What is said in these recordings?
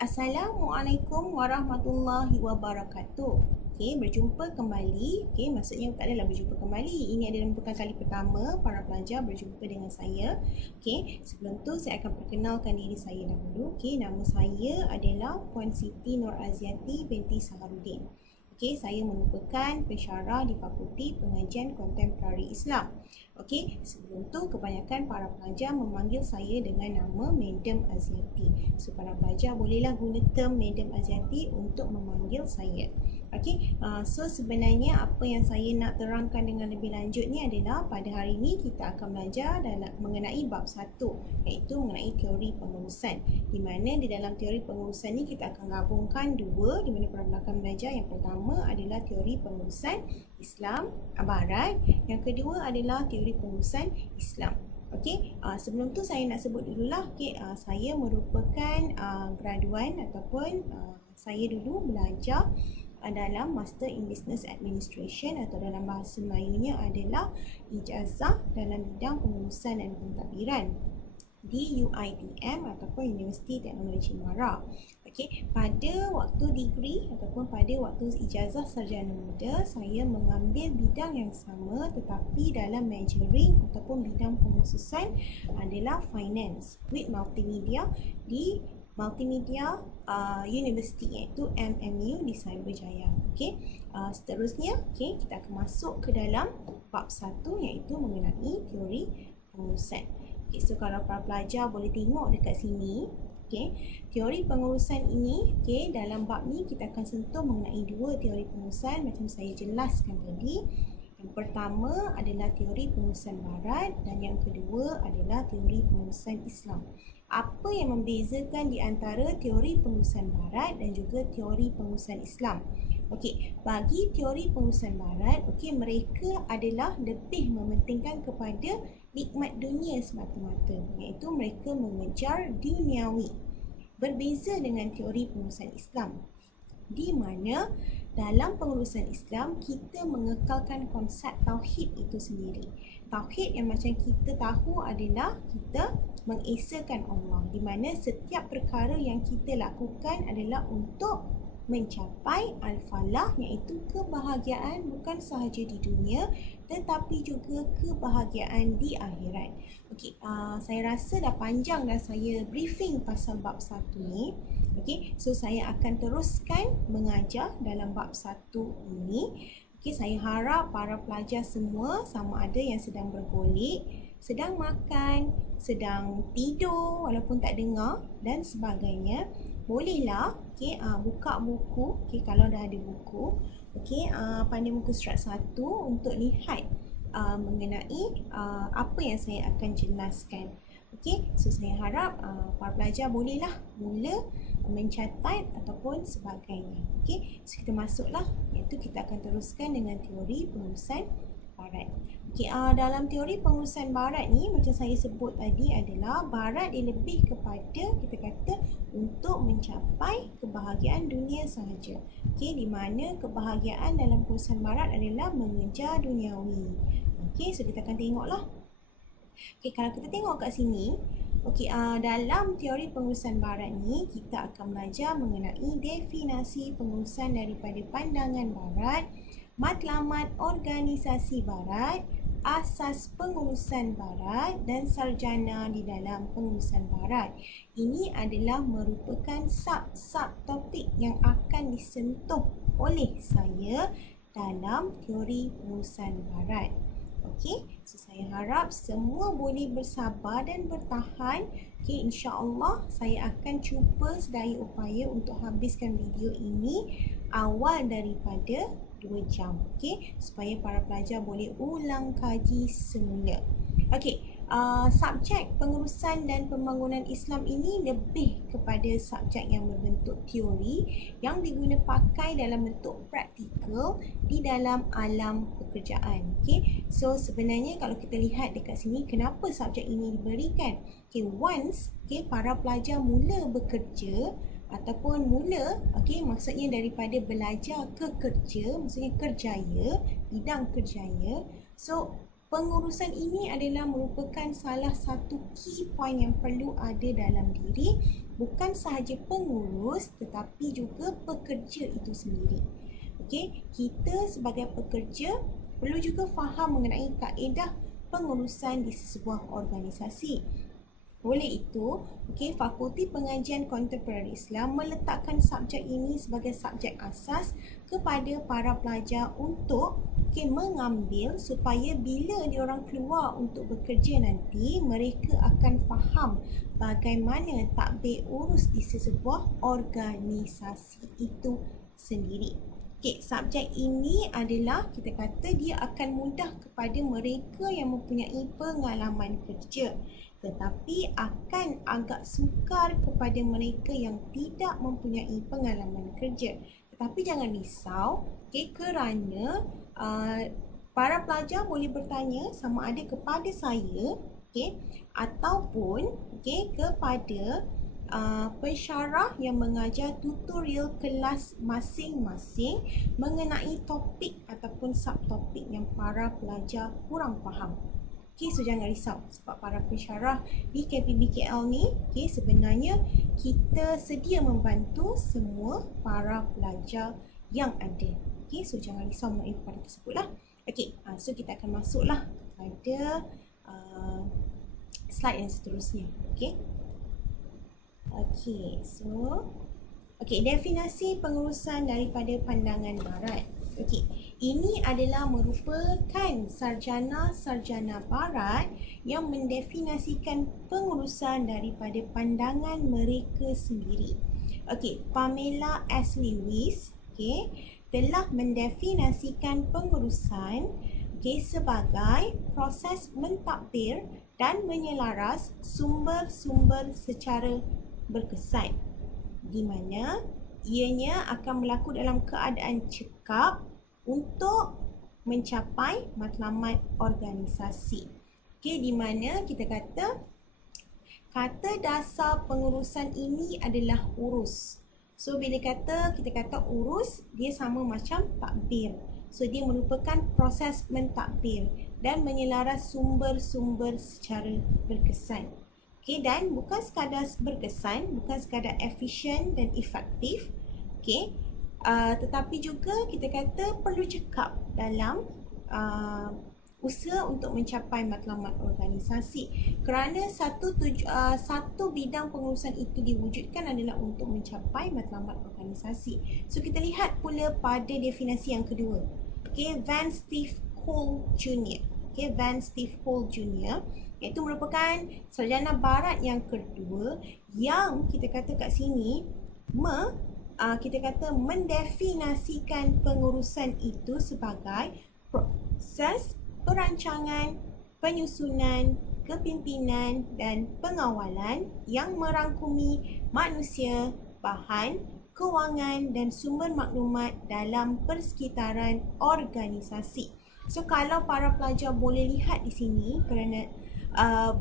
Assalamualaikum warahmatullahi wabarakatuh. Okey, berjumpa kembali. Okey, maksudnya tak adalah berjumpa kembali. Ini adalah merupakan kali pertama para pelajar berjumpa dengan saya. Okey, sebelum tu saya akan perkenalkan diri saya dahulu. Okey, nama saya adalah Puan Siti Nur Aziati binti Saharudin. Okey, saya merupakan pensyarah di Fakulti Pengajian Kontemporari Islam. Okey, sebelum tu kebanyakan para pelajar memanggil saya dengan nama Madam Aziati. So, para pelajar bolehlah guna term Madam Aziati untuk memanggil saya. Okey, so sebenarnya apa yang saya nak terangkan dengan lebih lanjut ni adalah pada hari ini kita akan belajar mengenai bab 1, iaitu mengenai teori pengurusan. Di mana di dalam teori pengurusan ni kita akan gabungkan dua, di mana para pelajar belajar. Yang pertama adalah teori pengurusan Islam Barat, yang kedua adalah teori pengurusan Islam. Okey, sebelum tu saya nak sebut dululah. Okey, saya merupakan graduan ataupun saya dulu belajar dalam Master in Business Administration, atau dalam bahasa Melayunya adalah ijazah dalam bidang pengurusan dan pentadbiran di UiTM ataupun Universiti Teknologi Mara. Okey, pada waktu degree ataupun pada waktu ijazah sarjana muda, saya mengambil bidang yang sama tetapi dalam majoring ataupun bidang pengkhususan adalah finance with multimedia di Multimedia University, iaitu MMU di Cyberjaya. Okey, seterusnya kita akan masuk ke dalam bab 1, iaitu mengenai teori pengurusan. Okay, so kalau para pelajar boleh tengok dekat sini, teori pengurusan ini, dalam bab ni kita akan sentuh mengenai dua teori pengurusan macam saya jelaskan tadi. Yang pertama adalah teori pengurusan Barat dan yang kedua adalah teori pengurusan Islam. Apa yang membezakan di antara teori pengurusan Barat dan juga teori pengurusan Islam? Okey, bagi teori pengurusan Barat, mereka adalah lebih mementingkan kepada nikmat dunia semata-mata, iaitu mereka mengejar duniawi. Berbeza dengan teori pengurusan Islam, di mana dalam pengurusan Islam kita mengekalkan konsep tauhid itu sendiri. Tauhid yang macam kita tahu adalah kita mengesakan Allah, di mana setiap perkara yang kita lakukan adalah untuk mencapai al-falah, iaitu kebahagiaan bukan sahaja di dunia tetapi juga kebahagiaan di akhirat. Okey, saya rasa dah panjang dah saya briefing pasal bab 1 ni. Okey, so saya akan teruskan mengajar dalam bab 1 ini. Okey, saya harap para pelajar semua, sama ada yang sedang bergolek, sedang makan, sedang tidur walaupun tak dengar dan sebagainya, bolehlah buka buku, kalau dah ada buku, pada muka surat 1 untuk lihat mengenai apa yang saya akan jelaskan. Okey, so saya harap para pelajar bolehlah mula mencatat ataupun sebagainya. Okey, so kita masuklah, iaitu kita akan teruskan dengan teori pengurusan Barat. Okey, dalam teori pengurusan Barat ni, macam saya sebut tadi, adalah Barat dia lebih kepada, kita kata, untuk mencapai kebahagiaan dunia sahaja. Okey, di mana kebahagiaan dalam pengurusan Barat adalah mengejar duniawi. Okey, so kita akan tengoklah. Okey, kalau kita tengok kat sini, dalam teori pengurusan Barat ni, kita akan belajar mengenai definisi pengurusan daripada pandangan Barat, matlamat organisasi Barat, asas pengurusan Barat dan sarjana di dalam pengurusan Barat. Ini adalah merupakan sub topik yang akan disentuh oleh saya dalam teori pengurusan Barat. Okey, so saya harap semua boleh bersabar dan bertahan. Okey, insya-Allah saya akan cuba sedaya upaya untuk habiskan video ini awal daripada 2 jam, supaya para pelajar boleh ulang kaji semula. Subjek pengurusan dan pembangunan Islam ini lebih kepada subjek yang berbentuk teori yang diguna pakai dalam bentuk praktikal di dalam alam pekerjaan. So sebenarnya kalau kita lihat dekat sini, kenapa subjek ini diberikan? Once para pelajar mula bekerja ataupun mula, maksudnya daripada belajar ke kerja, maksudnya kerjaya, bidang kerjaya. So pengurusan ini adalah merupakan salah satu key point yang perlu ada dalam diri bukan sahaja pengurus tetapi juga pekerja itu sendiri. Okey, kita sebagai pekerja perlu juga faham mengenai kaedah pengurusan di sebuah organisasi. Oleh itu, Fakulti Pengajian Kontemporari Islam meletakkan subjek ini sebagai subjek asas kepada para pelajar untuk mengambil supaya bila diorang keluar untuk bekerja nanti, mereka akan faham bagaimana tadbir urus di sebuah organisasi itu sendiri. Subjek ini adalah kita kata dia akan mudah kepada mereka yang mempunyai pengalaman kerja, tetapi akan agak sukar kepada mereka yang tidak mempunyai pengalaman kerja. Tetapi jangan risau, kerana para pelajar boleh bertanya sama ada kepada saya, ataupun kepada pensyarah yang mengajar tutorial kelas masing-masing mengenai topik ataupun subtopik yang para pelajar kurang faham. So jangan risau sebab para pensyarah di KPBKL ni sebenarnya kita sedia membantu semua para pelajar yang ada. So jangan risau mengenai perkara tersebut lah. So kita akan masuklah pada slide yang seterusnya. Definisi pengurusan daripada pandangan barat. Ini adalah merupakan sarjana-sarjana barat yang mendefinisikan pengurusan daripada pandangan mereka sendiri. Pamela S. Lewis telah mendefinisikan pengurusan sebagai proses mentadbir dan menyelaras sumber-sumber secara berkesan, di mana ianya akan berlaku dalam keadaan cekap untuk mencapai matlamat organisasi. Di mana kita kata dasar pengurusan ini adalah urus. So bila kita kata urus, dia sama macam takbir. So dia merupakan proses mentadbir dan menyelaras sumber-sumber secara berkesan. Dan bukan sekadar berkesan, bukan sekadar efisien dan efektif, tetapi juga kita kata perlu cekap dalam usaha untuk mencapai matlamat organisasi. Kerana satu bidang pengurusan itu diwujudkan adalah untuk mencapai matlamat organisasi. So kita lihat pula pada definisi yang kedua. Van Steve Cole Jr. Van Steve Cole Jr. iaitu merupakan sarjana barat yang kedua yang kita kata kat sini mendefinisikan pengurusan itu sebagai proses perancangan, penyusunan, kepimpinan dan pengawalan yang merangkumi manusia, bahan, kewangan dan sumber maklumat dalam persekitaran organisasi. So kalau para pelajar boleh lihat di sini, kerana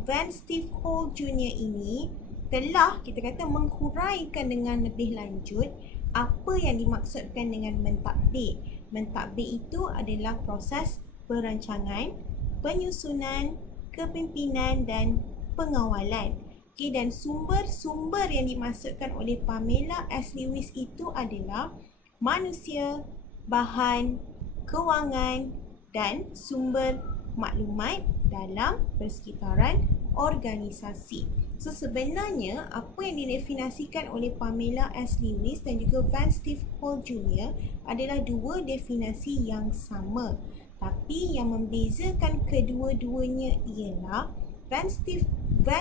Van Steve Cole Jr. ini telah kita kata menghuraikan dengan lebih lanjut apa yang dimaksudkan dengan mentadbir. Mentadbir itu adalah proses perancangan, penyusunan, kepimpinan dan pengawalan. Dan sumber-sumber yang dimaksudkan oleh Pamela S. Lewis itu adalah manusia, bahan, kewangan dan sumber maklumat dalam persekitaran organisasi. So sebenarnya apa yang didefinisikan oleh Pamela S. Lewis dan juga Van Steve Cole Jr. adalah dua definisi yang sama. Tapi yang membezakan kedua-duanya ialah Van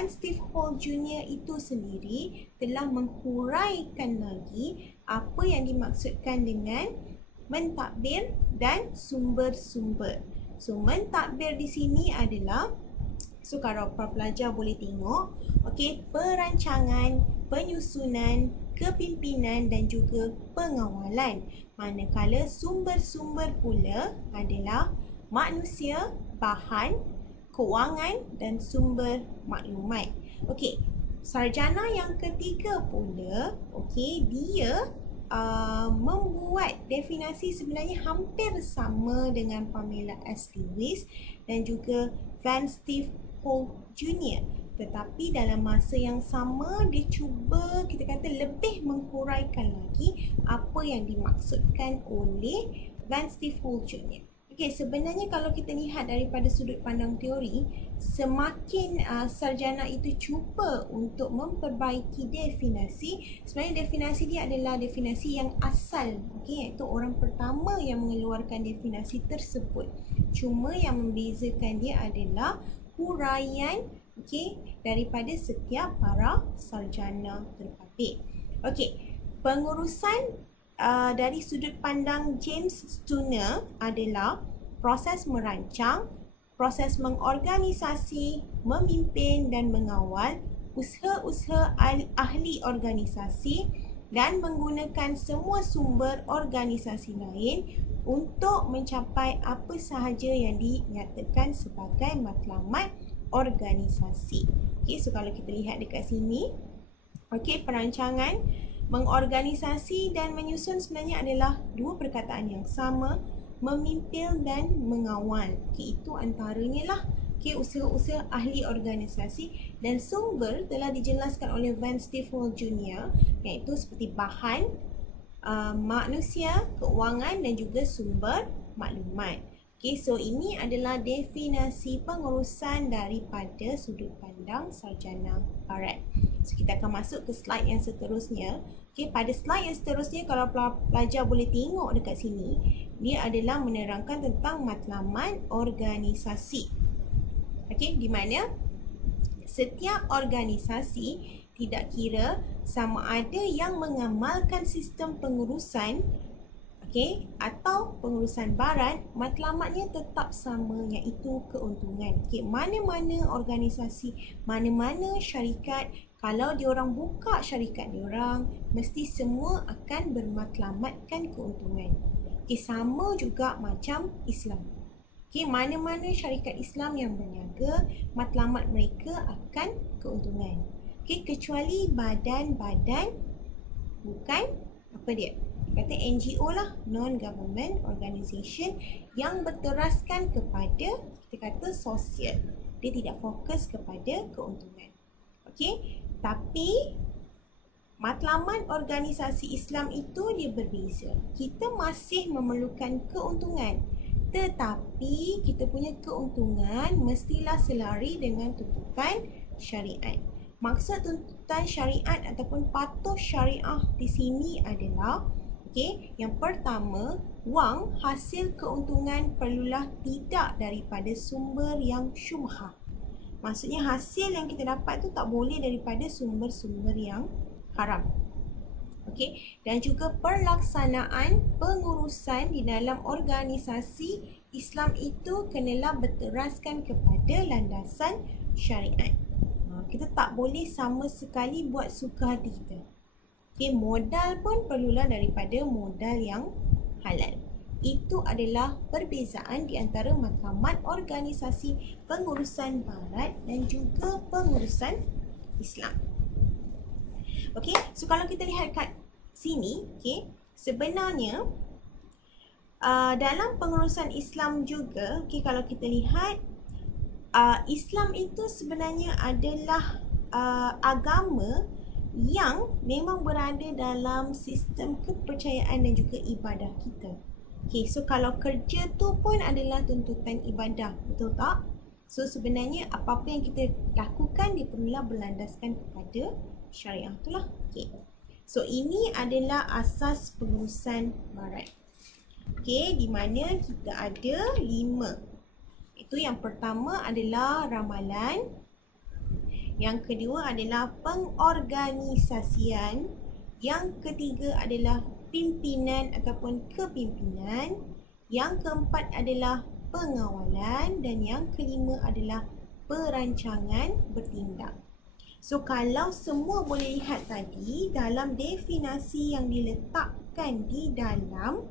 Steve Cole Jr. itu sendiri telah menghuraikan lagi apa yang dimaksudkan dengan mentadbir dan sumber-sumber. So mentadbir di sini adalah, so kalau para pelajar boleh tengok, perancangan, penyusunan, kepimpinan dan juga pengawalan. Manakala sumber-sumber pula adalah manusia, bahan, kewangan dan sumber maklumat. Sarjana yang ketiga pula, dia membuat definisi sebenarnya hampir sama dengan Pamela S. Lewis dan juga Van Steve Cole Jr. tetapi dalam masa yang sama dia cuba kita kata lebih menghuraikan lagi apa yang dimaksudkan oleh Van Stiefel Jr. Okey, sebenarnya kalau kita lihat daripada sudut pandang teori, semakin sarjana itu cuba untuk memperbaiki definisi, sebenarnya definisi dia adalah definisi yang asal, okey, iaitu orang pertama yang mengeluarkan definisi tersebut. Cuma yang membezakan dia adalah huraian, okey, daripada setiap para sarjana terpapit. Okey, pengurusan dari sudut pandang James Stonor adalah proses merancang, proses mengorganisasi, memimpin dan mengawal usaha-usaha ahli organisasi dan menggunakan semua sumber organisasi lain untuk mencapai apa sahaja yang dinyatakan sebagai matlamat organisasi. Okey, so kalau kita lihat dekat sini, okey, perancangan, mengorganisasi dan menyusun sebenarnya adalah dua perkataan yang sama, memimpin dan mengawal. Okey, itu antaranya lah. Okey, usaha-usaha ahli organisasi dan sumber telah dijelaskan oleh Van Stiefel Jr. iaitu seperti bahan, manusia, keuangan dan juga sumber maklumat. Okey, so ini adalah definisi pengurusan daripada sudut pandang sarjana barat. So kita akan masuk ke slide yang seterusnya. Okey, pada slide yang seterusnya kalau pelajar boleh tengok dekat sini, dia adalah menerangkan tentang matlamat organisasi. Okey, di mana setiap organisasi tidak kira sama ada yang mengamalkan sistem pengurusan, okey, atau pengurusan barat, matlamatnya tetap sama iaitu keuntungan. Okey, mana-mana organisasi, mana-mana syarikat, kalau diorang buka syarikat diorang, mesti semua akan bermatlamatkan keuntungan. Okey, sama juga macam Islam. Okey, mana-mana syarikat Islam yang berniaga, matlamat mereka akan keuntungan. Okey, kecuali badan-badan bukan apa dia? Kata NGO lah, non-government organisation yang berteraskan kepada kita kata sosial. Dia tidak fokus kepada keuntungan. Okey, tapi matlamat organisasi Islam itu dia berbeza. Kita masih memerlukan keuntungan, tetapi kita punya keuntungan mestilah selari dengan tuntutan syariat. Maksud tuntutan syariat ataupun patuh syariah di sini adalah, okey, yang pertama, wang hasil keuntungan perlulah tidak daripada sumber yang syubhah. Maksudnya hasil yang kita dapat tu tak boleh daripada sumber-sumber yang haram. Okey, dan juga pelaksanaan pengurusan di dalam organisasi Islam itu kenalah berteraskan kepada landasan syariat. Kita tak boleh sama sekali buat suka hati kita. Okey, modal pun perlulah daripada modal yang halal. Itu adalah perbezaan di antara matlamat organisasi pengurusan barat dan juga pengurusan Islam. Okey, so kalau kita lihat kat sini, okey, sebenarnya dalam pengurusan Islam juga, okey, kalau kita lihat Islam itu sebenarnya adalah agama yang memang berada dalam sistem kepercayaan dan juga ibadah kita. Okay, so kalau kerja tu pun adalah tuntutan ibadah, betul tak? So sebenarnya apa-apa yang kita lakukan dia perlulah berlandaskan kepada syariah tu lah. Okay, so ini adalah asas pengurusan barat. Okay, di mana kita ada 5. Itu yang pertama adalah ramalan, yang kedua adalah pengorganisasian, yang ketiga adalah pimpinan ataupun kepimpinan, yang keempat adalah pengawalan dan yang kelima adalah perancangan bertindak. So kalau semua boleh lihat tadi dalam definisi yang diletakkan di dalam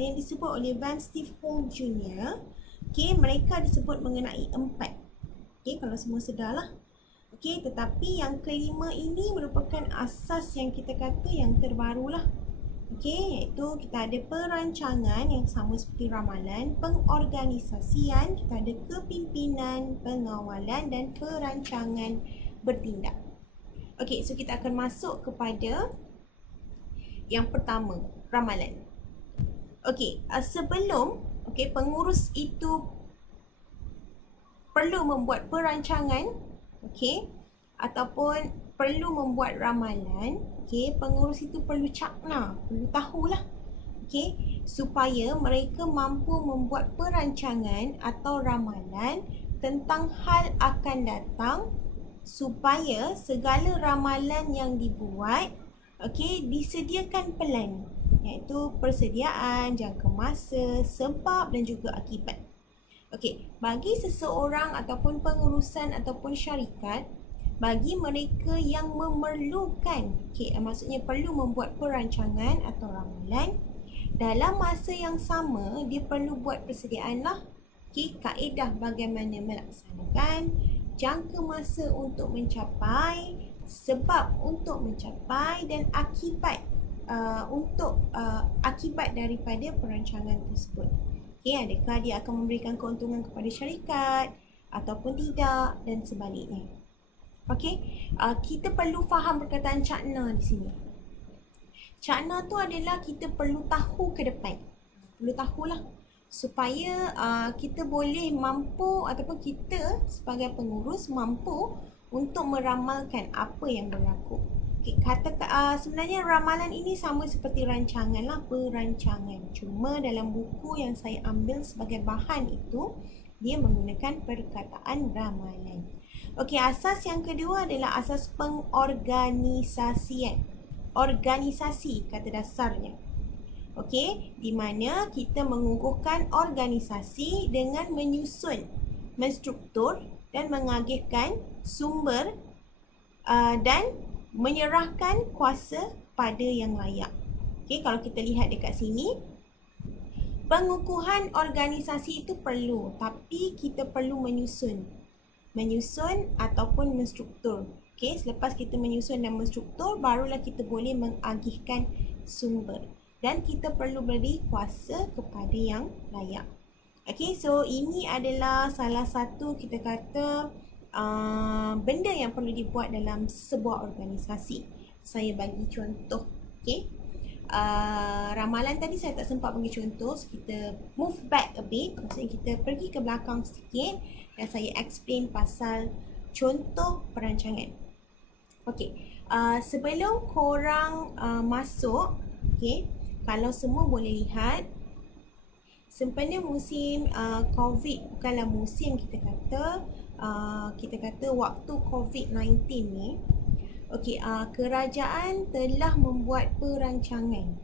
yang disebut oleh Van Stiefel Jr., okay, mereka disebut mengenai 4. Okay, kalau semua sedarlah. Okay, tetapi yang kelima ini merupakan asas yang kita kata yang terbarulah. Okey, iaitu kita ada perancangan yang sama seperti ramalan, pengorganisasian, kita ada kepimpinan, pengawalan dan perancangan bertindak. Okey, so kita akan masuk kepada yang pertama, ramalan. Okey, sebelum pengurus itu perlu membuat perancangan, ataupun perlu membuat ramalan, pengurus itu perlu cakna, perlu tahulah, supaya mereka mampu membuat perancangan atau ramalan tentang hal akan datang, supaya segala ramalan yang dibuat, disediakan pelan, iaitu persediaan, jangka masa, sebab dan juga akibat. Bagi seseorang ataupun pengurusan ataupun syarikat, bagi mereka yang memerlukan, maksudnya perlu membuat perancangan atau ramalan, dalam masa yang sama dia perlu buat persediaan lah, kaedah bagaimana melaksanakan, jangka masa untuk mencapai, sebab untuk mencapai dan akibat akibat daripada perancangan tersebut. Adakah dia akan memberikan keuntungan kepada syarikat ataupun tidak dan sebaliknya. Kita perlu faham perkataan cakna di sini. Cakna tu adalah kita perlu tahu ke depan. Perlu tahulah supaya kita boleh mampu ataupun kita sebagai pengurus mampu untuk meramalkan apa yang berlaku. Sebenarnya ramalan ini sama seperti rancangan lah, perancangan. Cuma dalam buku yang saya ambil sebagai bahan itu, dia menggunakan perkataan ramalan. Asas yang kedua adalah asas pengorganisasian. Organisasi kata dasarnya. Di mana kita mengukuhkan organisasi dengan menyusun, menstruktur dan mengagihkan sumber dan menyerahkan kuasa pada yang layak. Kalau kita lihat dekat sini, pengukuhan organisasi itu perlu, tapi kita perlu menyusun ataupun menstruktur. Selepas kita menyusun dan menstruktur, barulah kita boleh mengagihkan sumber, dan kita perlu beri kuasa kepada yang layak. So ini adalah salah satu kita kata benda yang perlu dibuat dalam sebuah organisasi. Saya bagi contoh. Ramalan tadi saya tak sempat bagi contoh, so kita move back a bit, maksudnya kita pergi ke belakang sedikit dan saya explain pasal contoh perancangan. Sebelum korang masuk, kalau semua boleh lihat, sempena musim COVID, bukanlah musim, kita kata waktu COVID-19 ni, kerajaan telah membuat perancangan.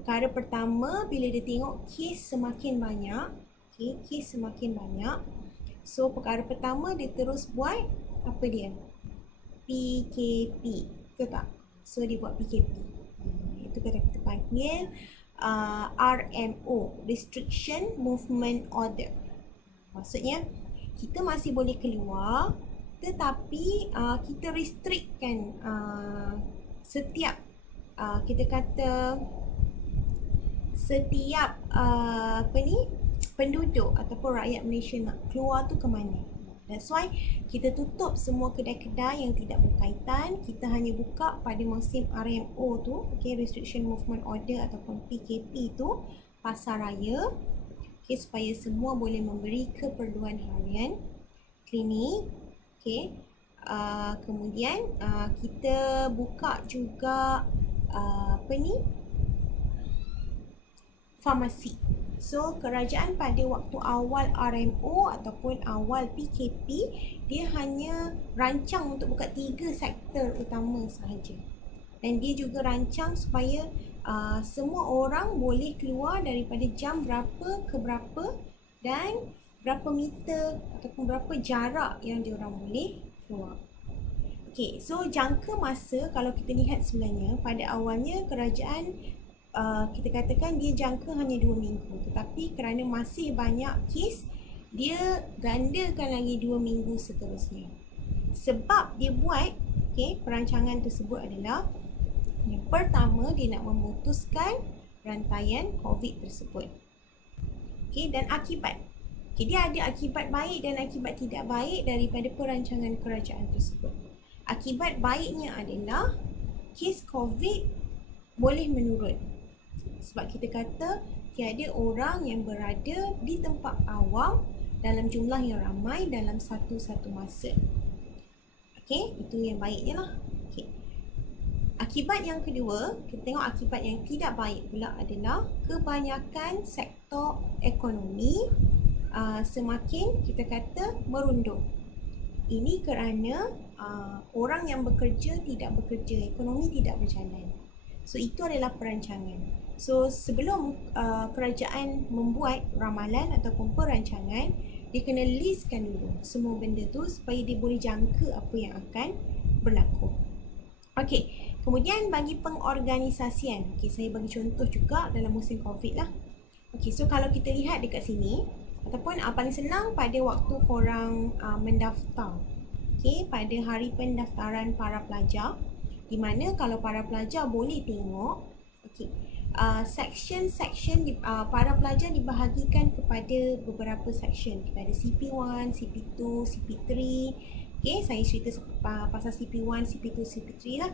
Perkara pertama, bila dia tengok kes semakin banyak, so perkara pertama dia terus buat apa dia? PKP, betul tak? So dia buat PKP. Itu kita panggil RMO, Restriction Movement Order. Maksudnya kita masih boleh keluar, tetapi kita restrictkan setiap setiap penduduk ataupun rakyat Malaysia nak keluar tu ke mana. That's why kita tutup semua kedai-kedai yang tidak berkaitan. Kita hanya buka pada musim RMO tu, Restriction Movement Order ataupun PKP tu, pasar raya, supaya semua boleh memberi keperluan harian, klinik, kemudian kita buka juga farmasi. So kerajaan pada waktu awal RMO ataupun awal PKP, dia hanya rancang untuk buka 3 sektor utama sahaja. Dan dia juga rancang supaya semua orang boleh keluar daripada jam berapa ke berapa dan berapa meter ataupun berapa jarak yang diorang boleh keluar. So jangka masa kalau kita lihat sebenarnya pada awalnya kerajaan kita katakan dia jangka hanya 2 minggu, tetapi kerana masih banyak kes, dia gandakan lagi 2 minggu seterusnya. Sebab dia buat perancangan tersebut adalah Yang pertama, dia nak memutuskan rantaian COVID tersebut. Okey, dan akibat. Okey, dia ada akibat baik dan akibat tidak baik daripada perancangan kerajaan tersebut. Akibat baiknya adalah kes COVID boleh menurun. Sebab kita kata tiada orang yang berada di tempat awam dalam jumlah yang ramai dalam satu-satu masa. Okey, itu yang baiknya lah. Okey. Akibat yang kedua, kita tengok akibat yang tidak baik pula adalah kebanyakan sektor ekonomi semakin kita kata merunduk. Ini kerana orang yang bekerja tidak bekerja, ekonomi tidak berjalan. So itu adalah perancangan. So sebelum kerajaan membuat ramalan ataupun perancangan, dia kena listkan dulu semua benda tu supaya dia boleh jangka apa yang akan berlaku. Okey, kemudian bagi pengorganisasian, saya bagi contoh juga dalam musim COVID lah. Okey, so kalau kita lihat dekat sini, ataupun paling senang pada waktu korang mendaftar. Okey, pada hari pendaftaran para pelajar, di mana kalau para pelajar boleh tengok, okey, section-section para pelajar dibahagikan kepada beberapa section. Kita ada CP1, CP2, CP3. Okey, saya cerita pasal CP1, CP2, CP3 lah.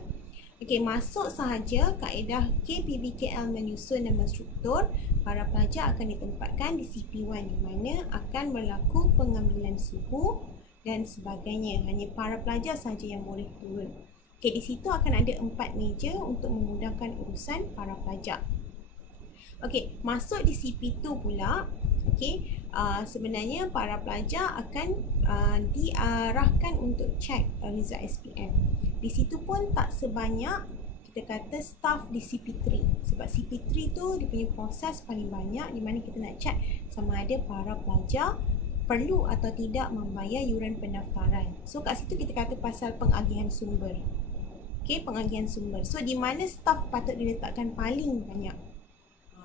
Okey, masuk sahaja kaedah KPBKL menyusun dan menstruktur, para pelajar akan ditempatkan di CP1 di mana akan berlaku pengambilan suhu dan sebagainya. Hanya para pelajar sahaja yang boleh turun. Okey, di situ akan ada 4 meja untuk memudahkan urusan para pelajar. Okey, masuk di CP2 pula. Okey, sebenarnya para pelajar akan diarahkan untuk cek result SPM. Di situ pun tak sebanyak kita kata staff di CP3. Sebab CP3 tu dia punya proses paling banyak di mana kita nak cek sama ada para pelajar perlu atau tidak membayar yuran pendaftaran. So kat situ kita kata pasal pengagihan sumber. Okey, pengagihan sumber. So di mana staff patut diletakkan paling banyak.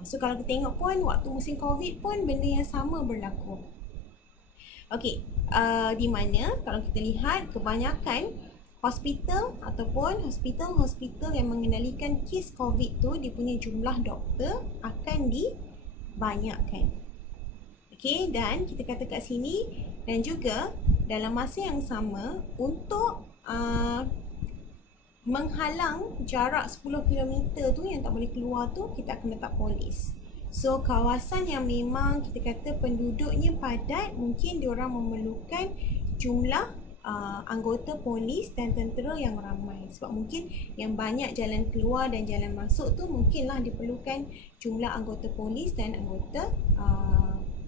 So kalau kita tengok pun waktu musim COVID pun benda yang sama berlaku. Okey, di mana kalau kita lihat kebanyakan hospital ataupun hospital yang mengendalikan kes COVID tu, dia punya jumlah doktor akan dibanyakkan. Okey, dan kita kata kat sini dan juga dalam masa yang sama untuk menghalang jarak 10 km tu yang tak boleh keluar tu, kita akan letak polis. So kawasan yang memang kita kata penduduknya padat, mungkin diorang memerlukan jumlah anggota polis dan tentera yang ramai. Sebab mungkin yang banyak jalan keluar dan jalan masuk tu mungkinlah diperlukan jumlah anggota polis dan anggota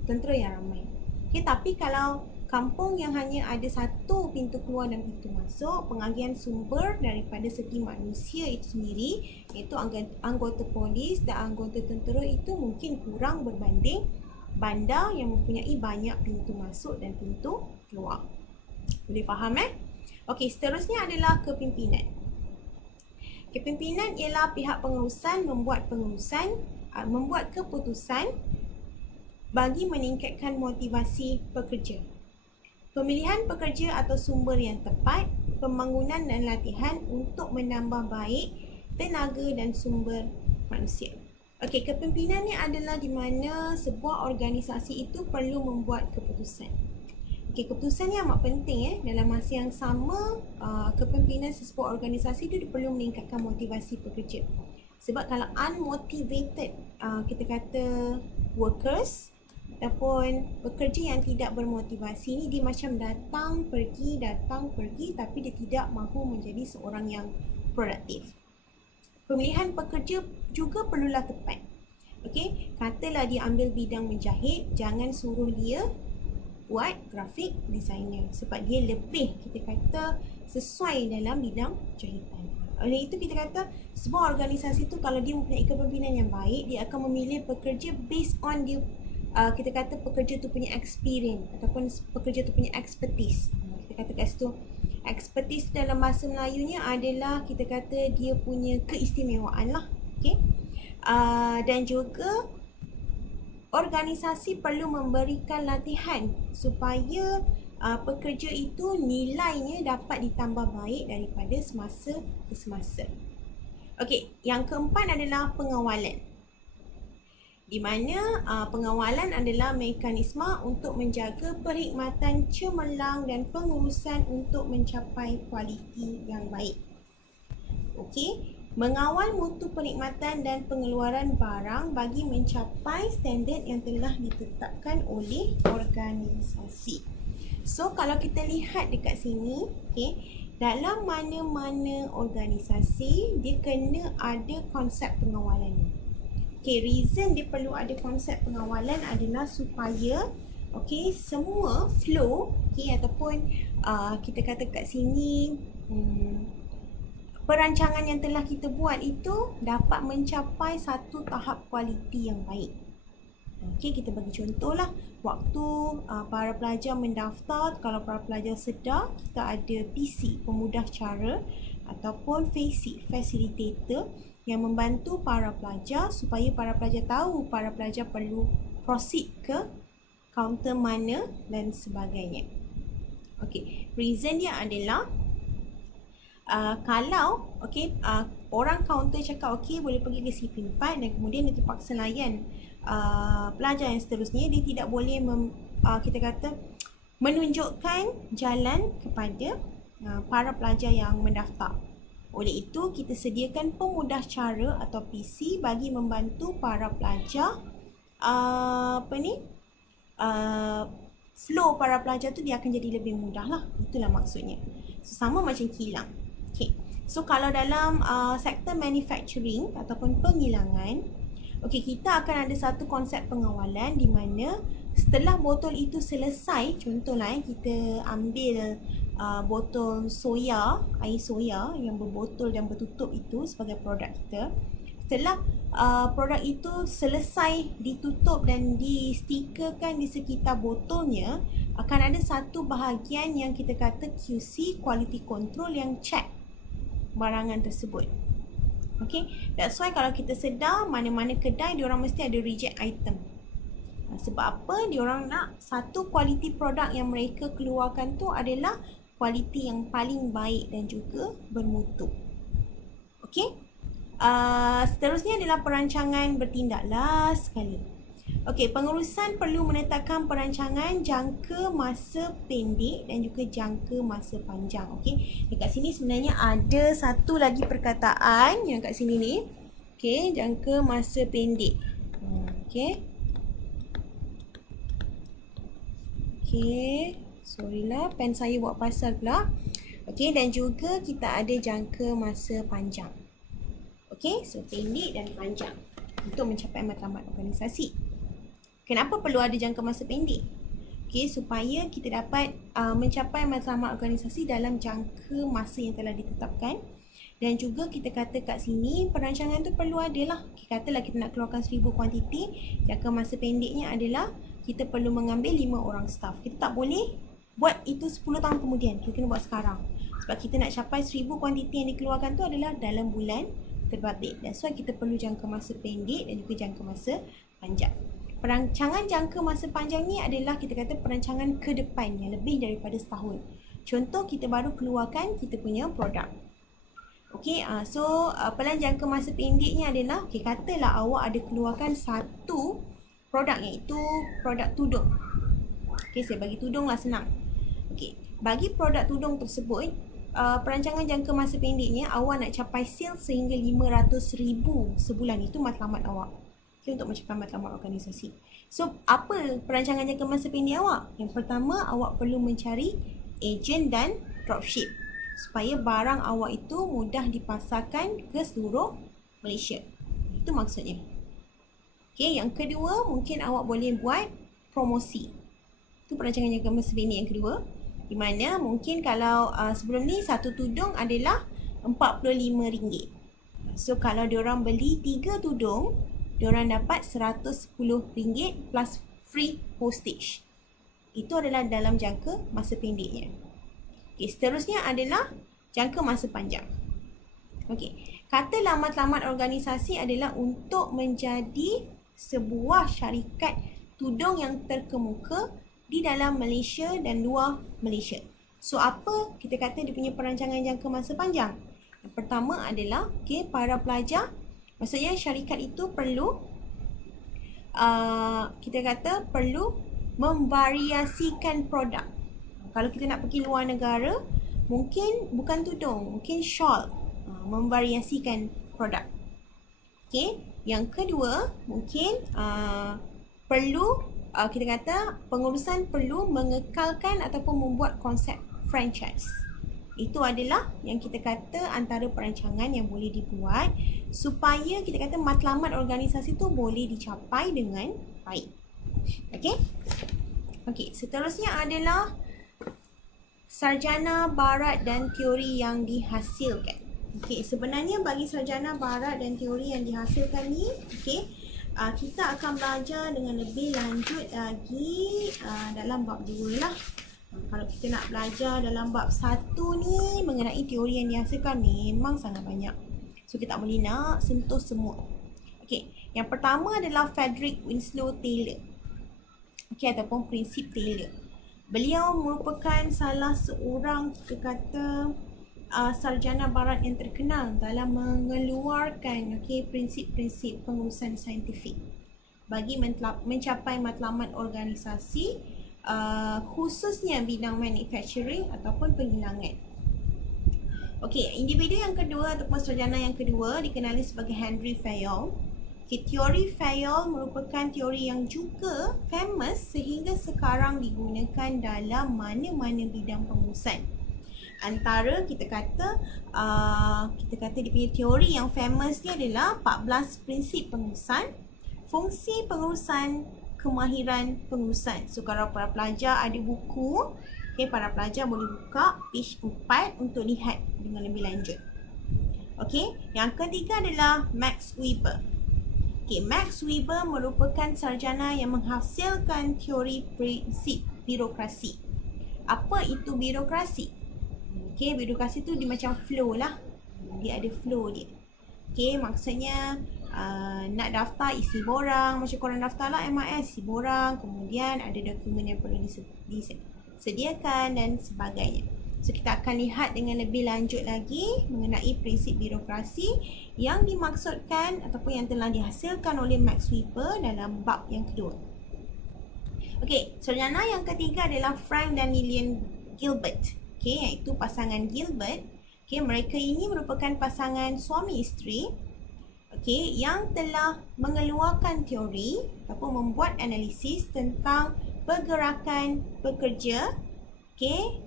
tentera yang ramai. Okay, tapi kalau kampung yang hanya ada satu pintu keluar dan pintu masuk, pengagihan sumber daripada segi manusia itu sendiri, iaitu anggota polis dan anggota tentera itu mungkin kurang berbanding bandar yang mempunyai banyak pintu masuk dan pintu keluar. Boleh faham Okey, seterusnya adalah kepimpinan. Kepimpinan ialah pihak pengurusan membuat keputusan bagi meningkatkan motivasi pekerja. Pemilihan pekerja atau sumber yang tepat, pembangunan dan latihan untuk menambah baik tenaga dan sumber manusia. Okey, kepimpinan ni adalah di mana sebuah organisasi itu perlu membuat keputusan. Okey, keputusan ni amat penting dalam masa yang sama, kepimpinan sebuah organisasi itu perlu meningkatkan motivasi pekerja. Sebab kalau unmotivated, kita kata workers ataupun pekerja yang tidak bermotivasi ni, dia macam datang pergi tapi dia tidak mahu menjadi seorang yang produktif. Pemilihan pekerja juga perlulah tepat. Okey, katalah dia ambil bidang menjahit, jangan suruh dia buat grafik designer sebab dia lebih kita kata sesuai dalam bidang jahitan. Oleh itu kita kata sebuah organisasi tu kalau dia mempunyai kepimpinan yang baik, dia akan memilih pekerja based on dia kita kata pekerja tu punya experience ataupun pekerja tu punya expertise. Kita kata kat situ expertise dalam bahasa Melayunya adalah kita kata dia punya keistimewaan lah. Okay? Dan juga organisasi perlu memberikan latihan supaya pekerja itu nilainya dapat ditambah baik daripada semasa ke semasa. Okey, yang keempat adalah pengawalan. Di mana pengawalan adalah mekanisme untuk menjaga perkhidmatan cemerlang dan pengurusan untuk mencapai kualiti yang baik. Okey, mengawal mutu perkhidmatan dan pengeluaran barang bagi mencapai standard yang telah ditetapkan oleh organisasi. So, kalau kita lihat dekat sini, okey, dalam mana-mana organisasi, dia kena ada konsep pengawalan ni. Okay, reason dia perlu ada konsep pengawalan adalah supaya semua flow ataupun kita kata kat sini perancangan yang telah kita buat itu dapat mencapai satu tahap kualiti yang baik. Kita bagi contoh lah, waktu para pelajar mendaftar, kalau para pelajar sedar, kita ada PC, pemudah cara, ataupun FACE, facilitator, yang membantu para pelajar supaya para pelajar tahu para pelajar perlu proceed ke kaunter mana dan sebagainya. Reason dia adalah kalau orang kaunter cakap boleh pergi ke CP4 dan kemudian dia terpaksa layan pelajar yang seterusnya, dia tidak boleh menunjukkan jalan kepada para pelajar yang mendaftar. Oleh itu, kita sediakan pemudah cara atau PC bagi membantu para pelajar flow para pelajar tu dia akan jadi lebih mudah lah. Itulah maksudnya. So, sama macam kilang. So, kalau dalam sektor manufacturing ataupun penghilangan, kita akan ada satu konsep pengawalan di mana setelah botol itu selesai, contohlah kita ambil botol soya, air soya yang berbotol dan bertutup itu sebagai produk kita. Setelah produk itu selesai ditutup dan distikerkan di sekitar botolnya, akan ada satu bahagian yang kita kata QC, quality control, yang check barangan tersebut. That's why kalau kita sedar mana-mana kedai diorang mesti ada reject item. Sebab apa? Diorang nak satu quality produk yang mereka keluarkan tu adalah kualiti yang paling baik dan juga bermutu. Seterusnya adalah perancangan bertindak. Last sekali. Pengurusan perlu menetapkan perancangan jangka masa pendek dan juga jangka masa panjang. Dekat sini sebenarnya ada satu lagi perkataan yang kat sini ni. Jangka masa pendek. Sorry lah, pen saya buat pasal pula. Dan juga kita ada jangka masa panjang. So pendek dan panjang untuk mencapai matlamat organisasi. Kenapa perlu ada jangka masa pendek? Supaya kita dapat mencapai matlamat organisasi dalam jangka masa yang telah ditetapkan. Dan juga kita kata kat sini perancangan tu perlu ada lah. Katalah kita nak keluarkan 1000 kuantiti, jangka masa pendeknya adalah kita perlu mengambil 5 orang staff. Kita tak boleh buat itu 10 tahun kemudian, kita kena buat sekarang. Sebab kita nak capai 1000 kuantiti yang dikeluarkan tu adalah dalam bulan terbabit. That's why kita perlu jangka masa pendek dan juga jangka masa panjang. Perancangan jangka masa panjang ni adalah kita kata perancangan ke depan yang lebih daripada setahun. Contoh, kita baru keluarkan kita punya produk. Pelan jangka masa pendeknya adalah katalah awak ada keluarkan satu produk, iaitu produk tudung. Saya bagi tudung lah, senang. Bagi produk tudung tersebut, perancangan jangka masa pendeknya awak nak capai sales sehingga 500,000 sebulan. Itu matlamat awak untuk mencapai matlamat organisasi. So, apa perancangan jangka masa pendek awak? Yang pertama, awak perlu mencari ejen dan dropship supaya barang awak itu mudah dipasarkan ke seluruh Malaysia. Itu maksudnya. Yang kedua, mungkin awak boleh buat promosi. Itu perancangan jangka masa pendek yang kedua. Di mana mungkin kalau sebelum ni satu tudung adalah RM45. So, kalau diorang beli 3 tudung, diorang dapat RM110 plus free postage. Itu adalah dalam jangka masa pendeknya. Seterusnya adalah jangka masa panjang. Kata matlamat organisasi adalah untuk menjadi sebuah syarikat tudung yang terkemuka di dalam Malaysia dan luar Malaysia. So, apa kita kata dia punya perancangan jangka masa panjang? Yang pertama adalah para pelajar, maksudnya syarikat itu perlu kita kata perlu memvariasikan produk. Kalau kita nak pergi luar negara, mungkin bukan tudung, mungkin shawl. Memvariasikan produk. Yang kedua, mungkin perlu kita kata pengurusan perlu mengekalkan ataupun membuat konsep franchise. Itu adalah yang kita kata antara perancangan yang boleh dibuat supaya kita kata matlamat organisasi tu boleh dicapai dengan baik. Okey, seterusnya adalah sarjana barat dan teori yang dihasilkan. Sebenarnya bagi sarjana barat dan teori yang dihasilkan ni, kita akan belajar dengan lebih lanjut lagi dalam bab 2 lah. Kalau kita nak belajar dalam bab 1 ni mengenai teori yang dihasilkan memang sangat banyak. So kita tak boleh nak sentuh semua. Yang pertama adalah Frederick Winslow Taylor. Ataupun prinsip Taylor. Beliau merupakan salah seorang kita kata sarjana barat yang terkenal dalam mengeluarkan prinsip-prinsip pengurusan saintifik bagi mencapai matlamat organisasi, khususnya bidang manufacturing ataupun penghilangan. Individu yang kedua ataupun sarjana yang kedua dikenali sebagai Henry Fayol. Teori Fayol merupakan teori yang juga famous sehingga sekarang digunakan dalam mana-mana bidang pengurusan. Antara kita kata dia punya teori yang famous ni adalah 14 prinsip pengurusan, fungsi pengurusan, kemahiran pengurusan. So kalau para pelajar ada buku, para pelajar boleh buka page 4 untuk lihat dengan lebih lanjut. Yang ketiga adalah Max Weber. Max Weber merupakan sarjana yang menghasilkan teori prinsip birokrasi. Apa itu birokrasi? Birokrasi tu dia macam flow lah. Dia ada flow dia. Maksudnya nak daftar isi borang, macam korang daftar lah MIS, isi borang, kemudian ada dokumen yang perlu disediakan dan sebagainya. So kita akan lihat dengan lebih lanjut lagi mengenai prinsip birokrasi yang dimaksudkan ataupun yang telah dihasilkan oleh Max Weber dalam bab yang kedua. Sarjana yang ketiga adalah Frank dan Lillian Gilbert. Iaitu pasangan Gilbert. Mereka ini merupakan pasangan suami isteri yang telah mengeluarkan teori ataupun membuat analisis tentang pergerakan pekerja,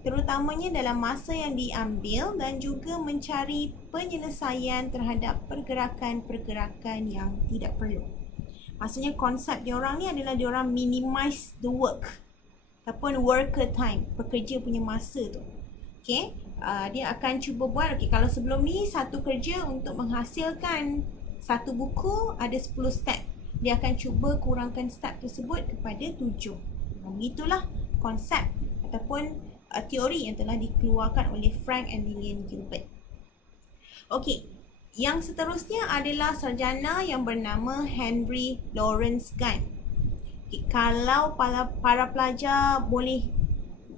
terutamanya dalam masa yang diambil dan juga mencari penyelesaian terhadap pergerakan-pergerakan yang tidak perlu. Maksudnya konsep diorang ni adalah diorang minimize the work ataupun worker time, pekerja punya masa tu. Dia akan cuba buat, kalau sebelum ni satu kerja untuk menghasilkan satu buku ada 10 step, dia akan cuba kurangkan step tersebut kepada 7. Begitulah konsep ataupun teori yang telah dikeluarkan oleh Frank and Lillian Gilbert. Yang seterusnya adalah sarjana yang bernama Henry Lawrence Gunn. Kalau para pelajar boleh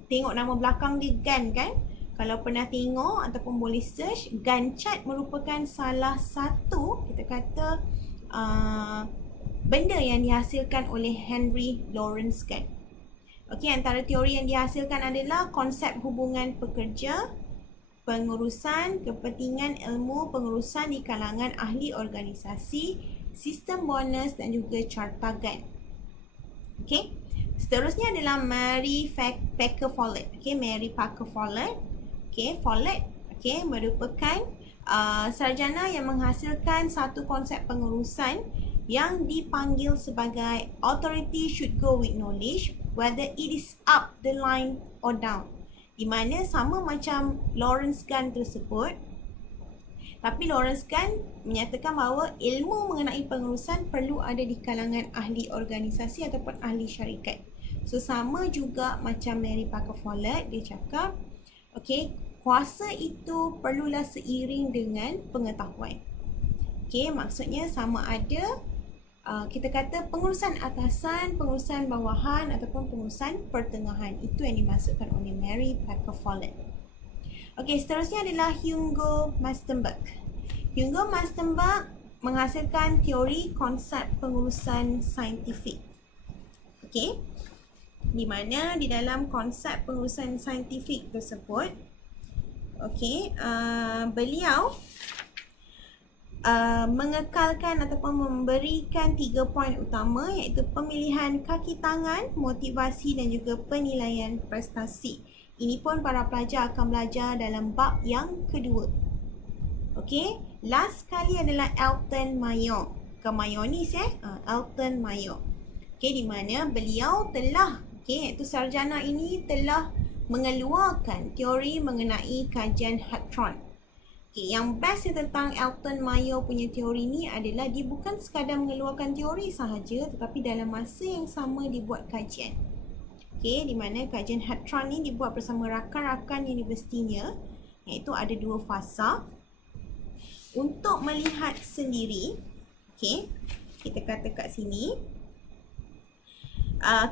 tengok nama belakang dia Gunn kan? Kalau pernah tengok ataupun boleh search, Gantt chart merupakan salah satu kita kata benda yang dihasilkan oleh Henry Lawrence Gunn. Antara teori yang dihasilkan adalah konsep hubungan pekerja, pengurusan, kepentingan ilmu pengurusan di kalangan ahli organisasi, sistem bonus dan juga carta Gantt. Seterusnya adalah Mary Parker Follett. Mary Parker Follett. Follett merupakan sarjana yang menghasilkan satu konsep pengurusan yang dipanggil sebagai authority should go with knowledge whether it is up the line or down. Di mana sama macam Lawrence Gunn tersebut, tapi Lawrence Gunn menyatakan bahawa ilmu mengenai pengurusan perlu ada di kalangan ahli organisasi ataupun ahli syarikat. So sama juga macam Mary Parker Follett, dia cakap kuasa itu perlulah seiring dengan pengetahuan. Maksudnya sama ada kita kata pengurusan atasan, pengurusan bawahan ataupun pengurusan pertengahan. Itu yang dimaksudkan oleh Mary Parker Follett. Okey, seterusnya adalah Hugo Mastenberg. Hugo Mastenberg menghasilkan teori konsep pengurusan saintifik. Okey, di mana di dalam konsep pengurusan saintifik tersebut, beliau mengekalkan ataupun memberikan 3 poin utama, iaitu pemilihan kaki tangan, motivasi dan juga penilaian prestasi. Ini pun para pelajar akan belajar dalam bab yang kedua. Okey, last sekali adalah Elton Mayo. Bukan mayonis Elton Mayo. Okey, di mana beliau telah, iaitu sarjana ini telah mengeluarkan teori mengenai kajian hadron. Yang best tentang Elton Mayo punya teori ni adalah dia bukan sekadar mengeluarkan teori sahaja, tetapi dalam masa yang sama dibuat kajian. Di mana kajian hadron ni dibuat bersama rakan-rakan universitinya, iaitu ada 2 fasa. Untuk melihat sendiri, kita kata kat sini,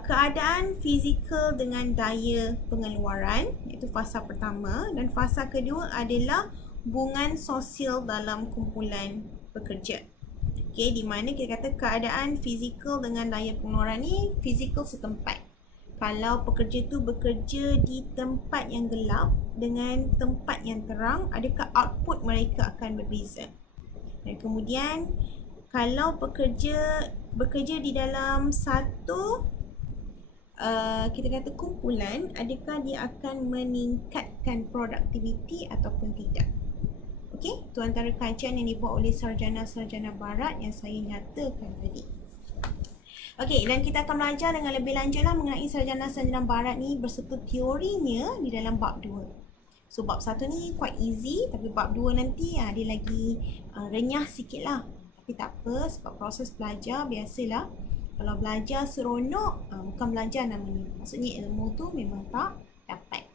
keadaan fizikal dengan daya pengeluaran, iaitu fasa pertama, dan fasa kedua adalah hubungan sosial dalam kumpulan pekerja. Di mana kita kata keadaan fizikal dengan daya pengeluaran ni fizikal setempat. Kalau pekerja tu bekerja di tempat yang gelap dengan tempat yang terang, adakah output mereka akan berbeza? Dan kemudian kalau pekerja bekerja di dalam satu kita kata kumpulan, adakah dia akan meningkatkan produktiviti ataupun tidak? Itu antara kajian yang dibuat oleh sarjana-sarjana barat yang saya nyatakan tadi. Dan kita akan belajar dengan lebih lanjutlah mengenai sarjana-sarjana barat ni berserta teorinya di dalam bab 2. So bab 1 ni quite easy, tapi bab 2 nanti dia lagi renyah sikit lah. Tapi tak apa, sebab proses belajar biasalah. Kalau belajar seronok, bukan belajar namanya. Maksudnya ilmu tu memang tak dapat.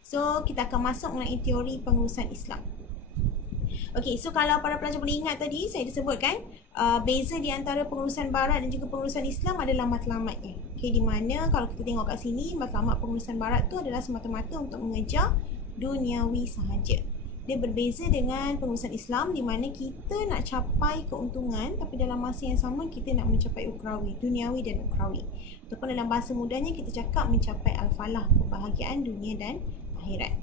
So kita akan masuk mengenai teori pengurusan Islam. So kalau para pelajar boleh ingat tadi, saya disebutkan beza di antara pengurusan barat dan juga pengurusan Islam adalah matlamatnya. Di mana kalau kita tengok kat sini, matlamat pengurusan barat tu adalah semata-mata untuk mengejar duniawi sahaja. Dia berbeza dengan pengurusan Islam di mana kita nak capai keuntungan, tapi dalam masa yang sama kita nak mencapai ukrawi, duniawi dan ukrawi. Ataupun dalam bahasa mudahnya kita cakap mencapai al-falah, kebahagiaan dunia dan akhirat.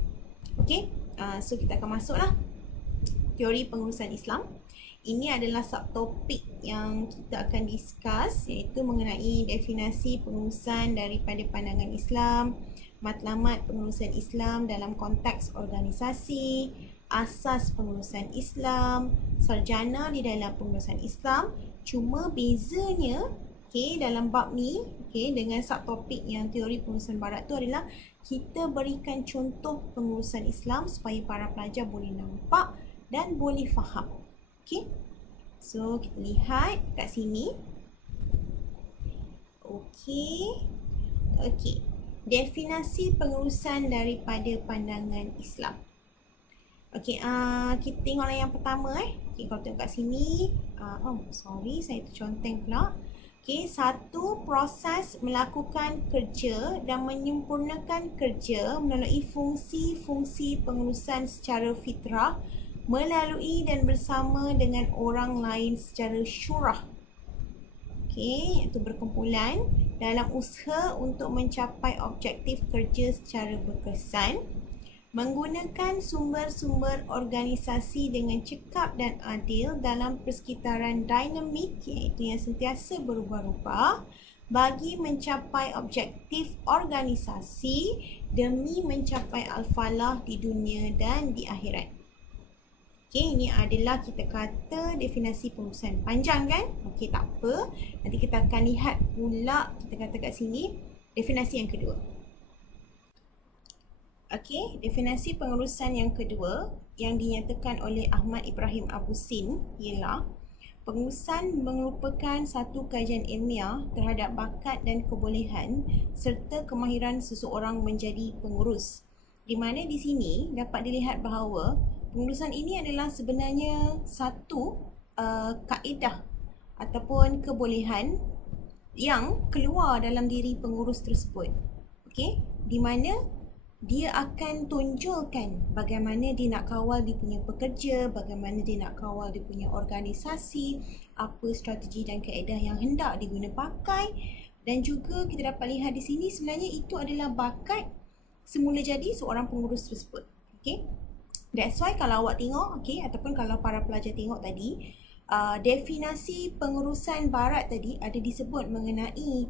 So kita akan masuklah teori pengurusan Islam. Ini adalah subtopik yang kita akan discuss, iaitu mengenai definisi pengurusan daripada pandangan Islam, matlamat pengurusan Islam dalam konteks organisasi, asas pengurusan Islam, sarjana di dalam pengurusan Islam. Cuma bezanya dalam bab ni dengan subtopik yang teori pengurusan barat tu adalah kita berikan contoh pengurusan Islam supaya para pelajar boleh nampak dan boleh faham. So kita lihat kat sini. Definisi pengurusan daripada pandangan Islam. Kita tengoklah yang pertama. Kalau tengok kat sini, saya terconteng pula. Satu, proses melakukan kerja dan menyempurnakan kerja melalui fungsi-fungsi pengurusan secara fitrah, melalui dan bersama dengan orang lain secara syurah. Iaitu berkumpulan dalam usaha untuk mencapai objektif kerja secara berkesan, menggunakan sumber-sumber organisasi dengan cekap dan adil dalam persekitaran dinamik, iaitu yang sentiasa berubah-ubah, bagi mencapai objektif organisasi demi mencapai al-falah di dunia dan di akhirat. Ini adalah kita kata definisi pengurusan. Panjang kan? Tak apa. Nanti kita akan lihat pula, kita kata kat sini, definisi yang kedua. Definisi pengurusan yang kedua yang dinyatakan oleh Ahmad Ibrahim Abu Sin ialah pengurusan merupakan satu kajian ilmiah terhadap bakat dan kebolehan serta kemahiran seseorang menjadi pengurus. Di mana di sini dapat dilihat bahawa pengurusan ini adalah sebenarnya satu kaedah ataupun kebolehan yang keluar dalam diri pengurus tersebut. Di mana dia akan tunjulkan bagaimana dia nak kawal dia punya pekerja, bagaimana dia nak kawal dia punya organisasi, apa strategi dan kaedah yang hendak diguna pakai. Dan juga kita dapat lihat di sini sebenarnya itu adalah bakat semula jadi seorang pengurus tersebut. Okay? That's why kalau awak tengok, okay, ataupun kalau para pelajar tengok tadi, definasi pengurusan barat tadi ada disebut mengenai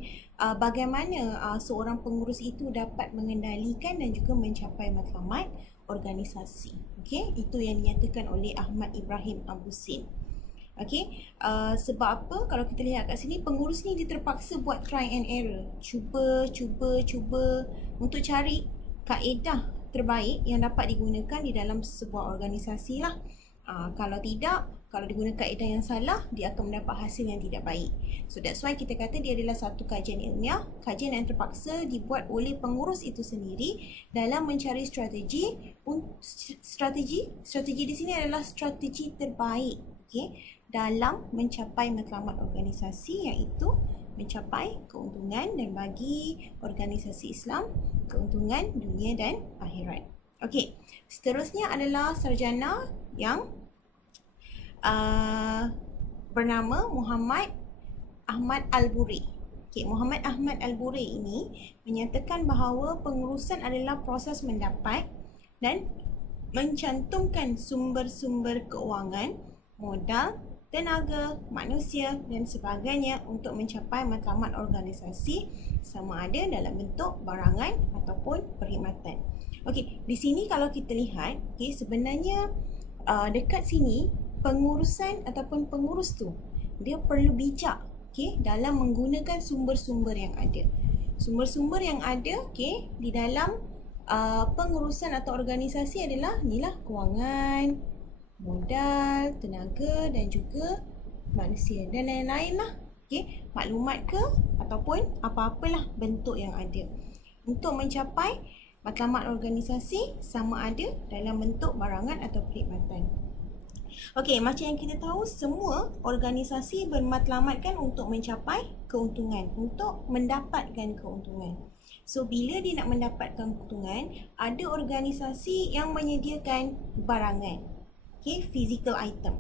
bagaimana seorang pengurus itu dapat mengendalikan dan juga mencapai matlamat organisasi. Okay? Itu yang dinyatakan oleh Ahmad Ibrahim Abusin. Okay? Sebab apa? Kalau kita lihat kat sini, pengurus ni dia terpaksa buat try and error. Cuba untuk cari kaedah terbaik yang dapat digunakan di dalam sebuah organisasi lah. Kalau tidak, kalau digunakan kaedah yang salah, dia akan mendapat hasil yang tidak baik. So that's why kita kata dia adalah satu kajian ilmiah, kajian yang terpaksa dibuat oleh pengurus itu sendiri dalam mencari strategi di sini adalah strategi terbaik, okay, dalam mencapai matlamat organisasi, iaitu mencapai keuntungan dan bagi organisasi Islam keuntungan dunia dan akhirat. Okey, seterusnya adalah sarjana yang bernama Muhammad Ahmad Al-Buri. Okay, Muhammad Ahmad Al-Buri ini menyatakan bahawa pengurusan adalah proses mendapat dan mencantumkan sumber-sumber keuangan, modal, tenaga, manusia dan sebagainya untuk mencapai matlamat organisasi sama ada dalam bentuk barangan ataupun perkhidmatan. Okey, di sini kalau kita lihat, okay, sebenarnya dekat sini pengurusan ataupun pengurus tu dia perlu bijak, okay, dalam menggunakan sumber-sumber yang ada. Sumber-sumber yang ada, okay, di dalam pengurusan atau organisasi adalah inilah kewangan, modal, tenaga dan juga manusia dan lain-lain lah, okay, maklumat ke ataupun apa-apalah bentuk yang ada untuk mencapai matlamat organisasi sama ada dalam bentuk barangan atau perkhidmatan. Okey, macam yang kita tahu, semua organisasi bermatlamatkan untuk mencapai keuntungan, untuk mendapatkan keuntungan. So, bila dia nak mendapatkan keuntungan, ada organisasi yang menyediakan barangan, okay, physical item.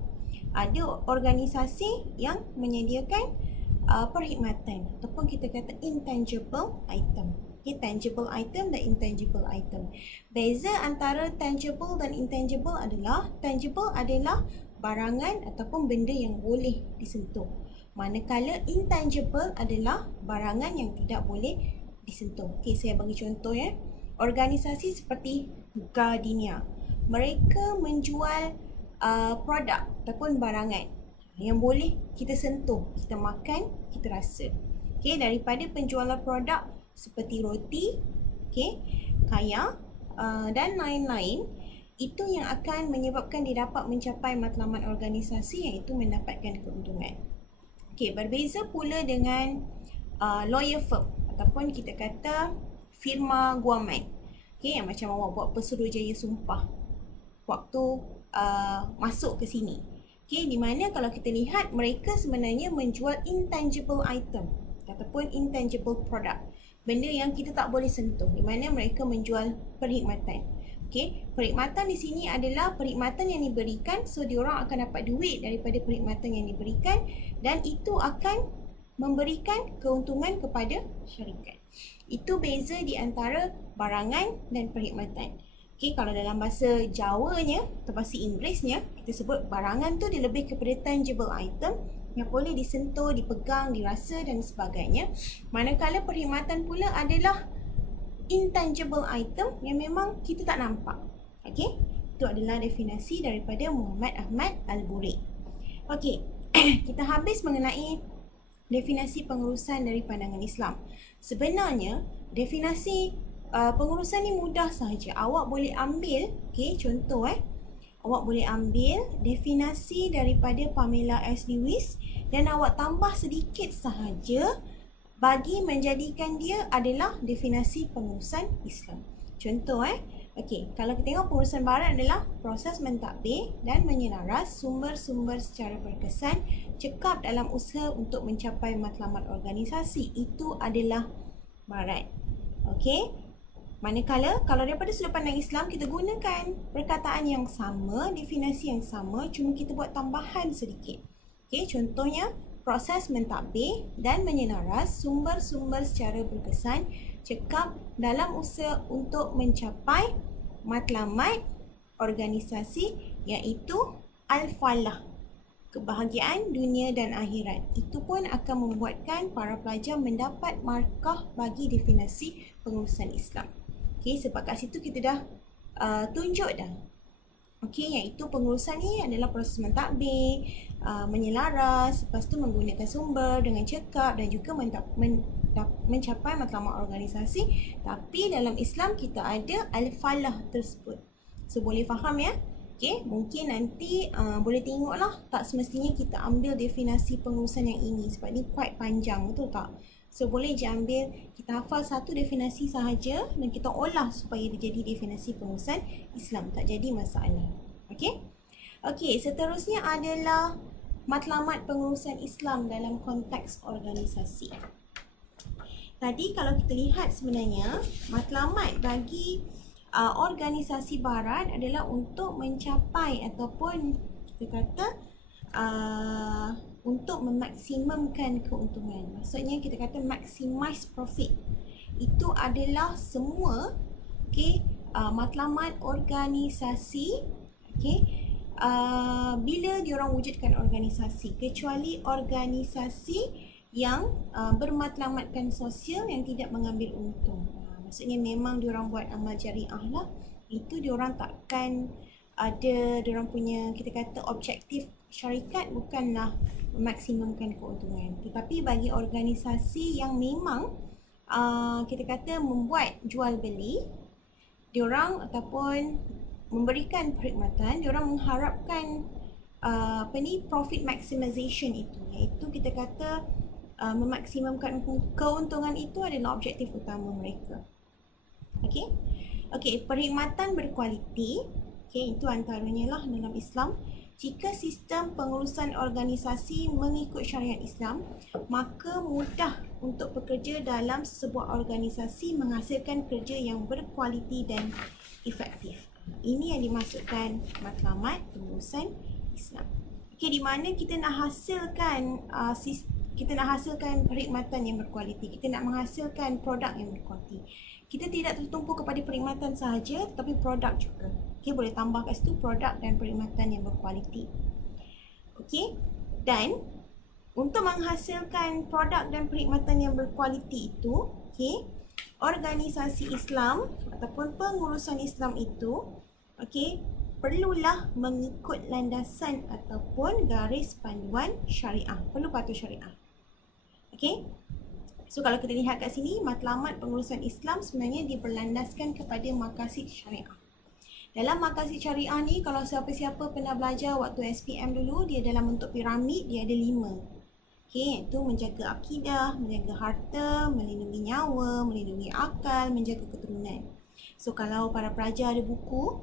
Ada organisasi yang menyediakan perkhidmatan ataupun kita kata intangible item. Okay, tangible item dan intangible item. Beza antara tangible dan intangible adalah tangible adalah barangan ataupun benda yang boleh disentuh. Manakala intangible adalah barangan yang tidak boleh disentuh. Okay, saya bagi contoh ya. Organisasi seperti Gardenia. Mereka menjual produk ataupun barangan yang boleh kita sentuh, kita makan, kita rasa. Okay, daripada penjualan produk seperti roti, okay, kaya dan lain-lain, itu yang akan menyebabkan dia dapat mencapai matlamat organisasi, iaitu mendapatkan keuntungan. Okay, berbeza pula dengan lawyer firm ataupun kita kata firma guaman, okay, yang macam awak buat Pesuruhjaya Sumpah waktu masuk ke sini. Okay, di mana kalau kita lihat mereka sebenarnya menjual intangible item ataupun intangible product, benda yang kita tak boleh sentuh, di mana mereka menjual perkhidmatan. Okay, perkhidmatan di sini adalah perkhidmatan yang diberikan, so diorang akan dapat duit daripada perkhidmatan yang diberikan dan itu akan memberikan keuntungan kepada syarikat. Itu beza di antara barangan dan perkhidmatan. Okay, kalau dalam bahasa Jawanya atau bahasa Inggerisnya, kita sebut barangan tu dia lebih kepada tangible item yang boleh disentuh, dipegang, dirasa dan sebagainya. Manakala perkhidmatan pula adalah intangible item yang memang kita tak nampak. Okey, itu adalah definisi daripada Muhammad Ahmad Al-Buri. Okey, kita habis mengenai definisi pengurusan dari pandangan Islam. Sebenarnya definisi pengurusan ni mudah sahaja. Awak boleh ambil, okey, contoh awak boleh ambil definisi daripada Pamela S. Lewis dan awak tambah sedikit sahaja bagi menjadikan dia adalah definisi pengurusan Islam. Contoh okey, kalau kita tengok pengurusan barat adalah proses mentadbir dan menyelaras sumber-sumber secara berkesan cekap dalam usaha untuk mencapai matlamat organisasi. Itu adalah barat. Okey. Manakala kalau daripada sudut pandang Islam, kita gunakan perkataan yang sama, definisi yang sama, cuma kita buat tambahan sedikit. Okey, contohnya proses mentadbir dan menyelaras sumber-sumber secara berkesan cekap dalam usaha untuk mencapai matlamat organisasi iaitu al-falah, kebahagiaan dunia dan akhirat. Itu pun akan membuatkan para pelajar mendapat markah bagi definisi pengurusan Islam. Okey, sebab kat situ kita dah tunjuk dah. Okey, iaitu pengurusan ni adalah proses mentadbir, menyelaras, lepas tu menggunakan sumber dengan cekap dan juga mencapai matlamat organisasi. Tapi dalam Islam kita ada al-falah tersebut. So boleh faham ya? Okey, mungkin nanti boleh tengoklah, tak semestinya kita ambil definisi pengurusan yang ini sebab ni quite panjang, betul tak? So boleh je ambil, kita hafal satu definisi sahaja dan kita olah supaya dia jadi definisi pengurusan Islam, tak jadi masalah. Okey? Okey, seterusnya adalah matlamat pengurusan Islam dalam konteks organisasi. Tadi kalau kita lihat sebenarnya matlamat bagi organisasi barat adalah untuk mencapai ataupun kita kata untuk memaksimumkan keuntungan. Maksudnya kita kata maximize profit. Itu adalah semua matlamat organisasi bila diorang wujudkan organisasi, kecuali organisasi yang bermatlamatkan sosial yang tidak mengambil untung. Maksudnya memang diorang buat amal jariah lah. Itu diorang takkan ada diorang punya kita kata objektif syarikat bukanlah memaksimumkan keuntungan. Tetapi bagi organisasi yang memang kita kata membuat jual beli, diorang ataupun memberikan perkhidmatan, diorang mengharapkan profit maximization itu, iaitu kita kata memaksimumkan keuntungan itu adalah objektif utama mereka. Okey, perkhidmatan berkualiti, itu antaranya lah dalam Islam. Jika sistem pengurusan organisasi mengikut syariat Islam, maka mudah untuk pekerja dalam sebuah organisasi menghasilkan kerja yang berkualiti dan efektif. Ini yang dimaksudkan matlamat pengurusan Islam. Okey, di mana kita nak hasilkan perkhidmatan yang berkualiti, kita nak menghasilkan produk yang berkualiti. Kita tidak tertumpu kepada perkhidmatan sahaja, tetapi produk juga. Okey, boleh tambah kat situ produk dan perkhidmatan yang berkualiti. Okey, dan untuk menghasilkan produk dan perkhidmatan yang berkualiti itu, organisasi Islam ataupun pengurusan Islam itu, perlulah mengikut landasan ataupun garis panduan syariah. Perlu patuh syariah. So kalau kita lihat kat sini, matlamat pengurusan Islam sebenarnya dia berlandaskan kepada maqasid syariah. Dalam maqasid syariah ni, kalau siapa-siapa pernah belajar waktu SPM dulu, dia dalam bentuk piramid, dia ada 5. Iaitu menjaga akidah, menjaga harta, melindungi nyawa, melindungi akal, menjaga keturunan. So kalau para pelajar ada buku,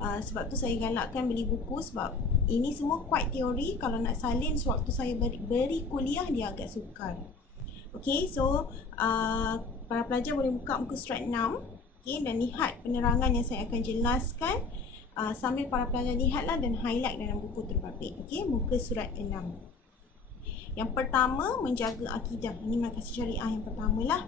sebab tu saya galakkan beli buku sebab ini semua quite teori. Kalau nak salin sewaktu saya beri kuliah, dia agak sukar. So para pelajar boleh buka muka surat 6 dan lihat penerangan yang saya akan jelaskan sambil para pelajar lihatlah dan highlight dalam buku terbabit. Muka surat 6. Yang pertama, menjaga akidah. Ini maqasid syariah yang pertama lah.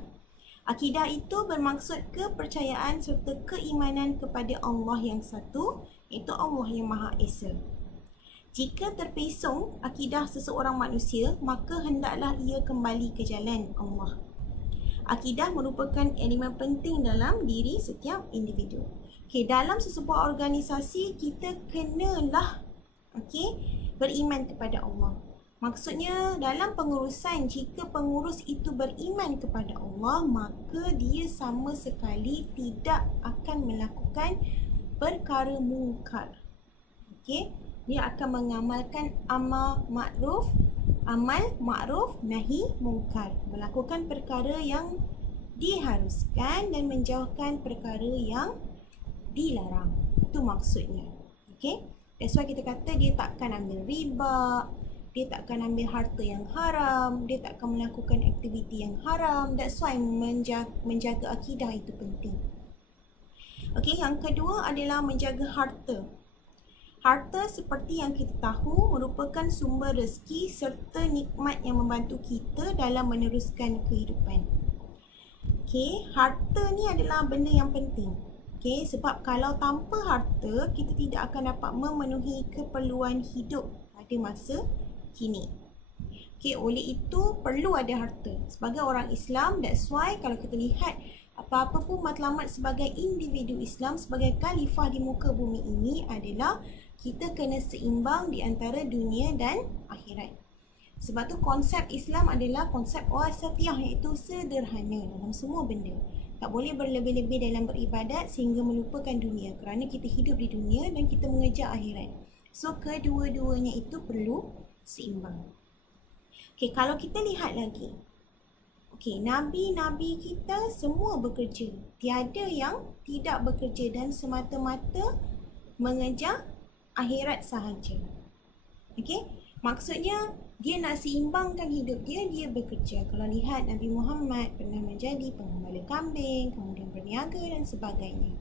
Akidah itu bermaksud kepercayaan serta keimanan kepada Allah yang satu, iaitu Allah yang Maha Esa. Jika terpesong akidah seseorang manusia, maka hendaklah ia kembali ke jalan Allah. Akidah merupakan elemen penting dalam diri setiap individu. Dalam sesebuah organisasi, kita kenalah beriman kepada Allah. Maksudnya dalam pengurusan, jika pengurus itu beriman kepada Allah, maka dia sama sekali tidak akan melakukan perkara mungkar. Dia akan mengamalkan amal ma'ruf nahi mungkar, melakukan perkara yang diharuskan dan menjauhkan perkara yang dilarang. Itu maksudnya. That's why kita kata dia takkan ambil riba, dia takkan ambil harta yang haram, dia takkan melakukan aktiviti yang haram. That's why menjaga akidah itu penting. Okey, yang kedua adalah menjaga harta. Harta seperti yang kita tahu merupakan sumber rezeki serta nikmat yang membantu kita dalam meneruskan kehidupan. Okey, harta ni adalah benda yang penting. Okey, sebab kalau tanpa harta, kita tidak akan dapat memenuhi keperluan hidup pada masa kini. Okey, oleh itu perlu ada harta. Sebagai orang Islam, that's why kalau kita lihat apa-apa pun matlamat sebagai individu Islam, sebagai khalifah di muka bumi ini adalah kita kena seimbang di antara dunia dan akhirat. Sebab tu konsep Islam adalah konsep wasatiyah, iaitu sederhana dalam semua benda. Tak boleh berlebih-lebih dalam beribadat sehingga melupakan dunia, kerana kita hidup di dunia dan kita mengejar akhirat. So kedua-duanya itu perlu seimbang. Okey, kalau kita lihat lagi. Okey, nabi-nabi kita semua bekerja. Tiada yang tidak bekerja dan semata-mata mengejar akhirat sahaja. Okey, maksudnya dia nak seimbangkan hidup dia, dia bekerja. Kalau lihat Nabi Muhammad pernah menjadi pengembala kambing, kemudian berniaga dan sebagainya.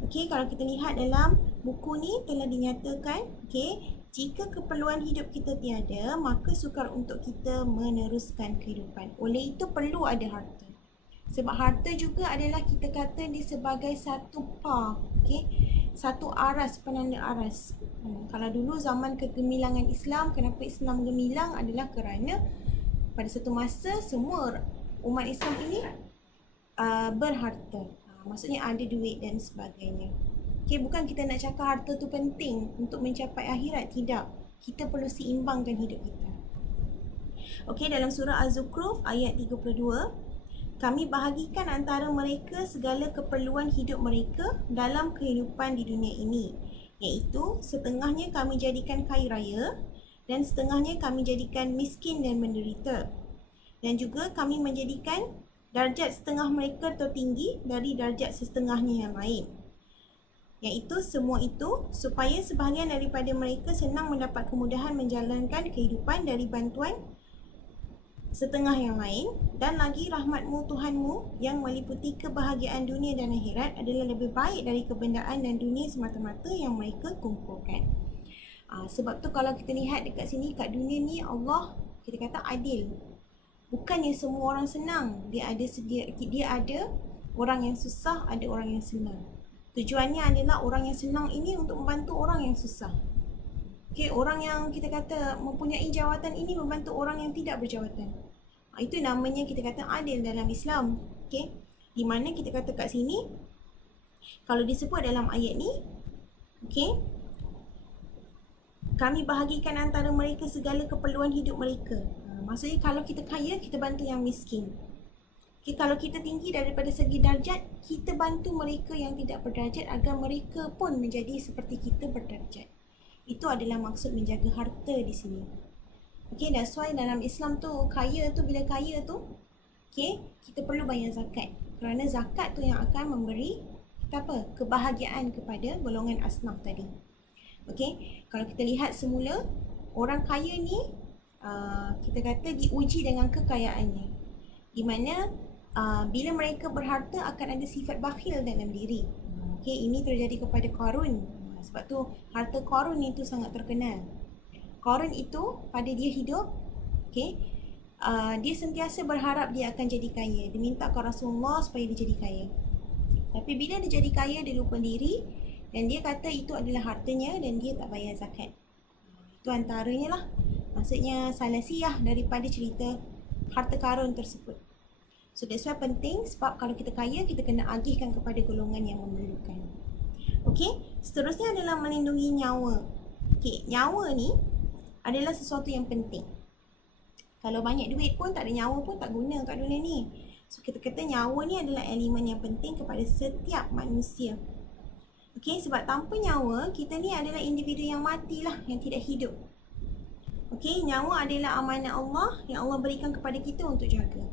Okey, kalau kita lihat dalam buku ni telah dinyatakan, okey, jika keperluan hidup kita tiada, maka sukar untuk kita meneruskan kehidupan. Oleh itu perlu ada harta. Sebab harta juga adalah kita kata dia sebagai satu okey, satu aras, penanda aras. Kalau dulu zaman kegemilangan Islam, kenapa Islam gemilang adalah kerana pada satu masa semua umat Islam ini berharta. Maksudnya ada duit dan sebagainya. Okay, bukan kita nak cakap harta tu penting untuk mencapai akhirat, tidak. Kita perlu seimbangkan hidup kita. Okay, dalam surah Az-Zukhruf ayat 32, kami bahagikan antara mereka segala keperluan hidup mereka dalam kehidupan di dunia ini, iaitu setengahnya kami jadikan kaya raya dan setengahnya kami jadikan miskin dan menderita. Dan juga kami menjadikan darjat setengah mereka tertinggi dari darjat setengahnya yang lain. Iaitu semua itu supaya sebahagian daripada mereka senang mendapat kemudahan menjalankan kehidupan dari bantuan setengah yang lain. Dan lagi rahmatmu Tuhanmu yang meliputi kebahagiaan dunia dan akhirat adalah lebih baik dari kebendaan dan dunia semata-mata yang mereka kumpulkan. Sebab tu kalau kita lihat dekat sini, kat dunia ni Allah kita kata adil. Bukannya semua orang senang. Dia ada orang yang susah, ada orang yang senang. Tujuannya adalah orang yang senang ini untuk membantu orang yang susah. Okay, orang yang kita kata mempunyai jawatan ini membantu orang yang tidak berjawatan. Itu namanya kita kata adil dalam Islam. Okay, di mana kita kata kat sini, kalau disebut dalam ayat ni, okay, kami bahagikan antara mereka segala keperluan hidup mereka. Maksudnya kalau kita kaya, kita bantu yang miskin. Okay, kalau kita tinggi daripada segi darjat, kita bantu mereka yang tidak berdarjat agar mereka pun menjadi seperti kita berdarjat. Itu adalah maksud menjaga harta di sini. Okay, that's why dalam Islam tu, kaya tu bila kaya tu, okay, kita perlu bayar zakat. Kerana zakat tu yang akan memberi kita apa? Kebahagiaan kepada golongan asnaf tadi. Okay, kalau kita lihat semula, orang kaya ni, kita kata diuji dengan kekayaannya. Di mana bila mereka berharta akan ada sifat bakhil dalam diri. Okay, ini terjadi kepada Qarun. Sebab tu harta Qarun itu sangat terkenal. Qarun itu pada dia hidup, okay, dia sentiasa berharap dia akan jadi kaya. Dia minta ke Rasulullah supaya dia jadi kaya. Tapi bila dia jadi kaya, dia lupa diri dan dia kata itu adalah hartanya dan dia tak bayar zakat. Itu antaranya lah. Maksudnya salah siah daripada cerita harta Qarun tersebut. So that's why penting, sebab kalau kita kaya, kita kena agihkan kepada golongan yang memerlukan. Okay, seterusnya adalah melindungi nyawa. Okay, nyawa ni adalah sesuatu yang penting. Kalau banyak duit pun, tak ada nyawa pun tak guna kat dunia ni. So kita kata nyawa ni adalah elemen yang penting kepada setiap manusia. Okay, sebab tanpa nyawa, kita ni adalah individu yang matilah, yang tidak hidup. Okay, nyawa adalah amanah Allah yang Allah berikan kepada kita untuk jaga.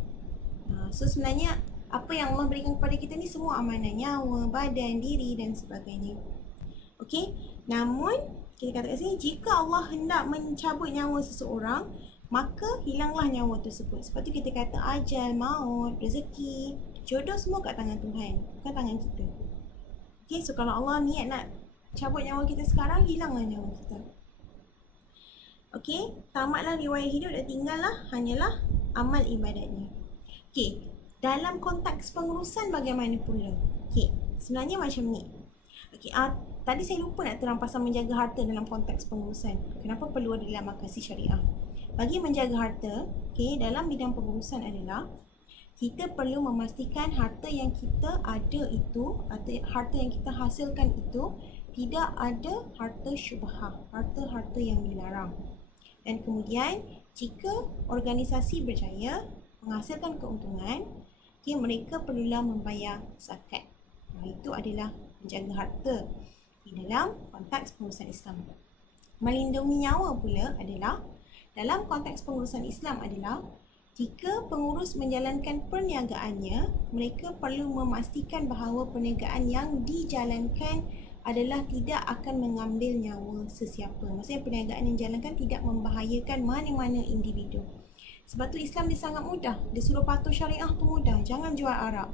So sebenarnya apa yang Allah berikan kepada kita ni semua amanah, nyawa, badan, diri dan sebagainya. Okay, namun kita kata kat sini, jika Allah hendak mencabut nyawa seseorang, maka hilanglah nyawa tersebut. Sebab tu kita kata ajal, maut, rezeki, jodoh semua kat tangan Tuhan, bukan tangan kita. Okay, so kalau Allah niat nak cabut nyawa kita sekarang, hilanglah nyawa kita. Okay, tamatlah riwayat hidup dan tinggallah hanyalah amal ibadatnya. Okay, dalam konteks pengurusan bagaimana pula? Okay, sebenarnya macam ni. Okay, tadi saya lupa nak terang pasal menjaga harta dalam konteks pengurusan. Kenapa perlu ada dalam makasih syariah? Bagi menjaga harta, okay, dalam bidang pengurusan adalah kita perlu memastikan harta yang kita ada itu, atau harta yang kita hasilkan itu tidak ada harta syubhah, harta-harta yang dilarang. Dan kemudian jika organisasi berjaya menghasilkan keuntungan, okay, mereka perlulah membayar zakat. Itu adalah menjaga harta di dalam konteks pengurusan Islam. Melindungi nyawa pula adalah dalam konteks pengurusan Islam adalah jika pengurus menjalankan perniagaannya, mereka perlu memastikan bahawa perniagaan yang dijalankan adalah tidak akan mengambil nyawa sesiapa. Maksudnya perniagaan yang dijalankan tidak membahayakan mana-mana individu. Sebab tu Islam dia sangat mudah. Dia suruh patuh syariah tu mudah. Jangan jual arak.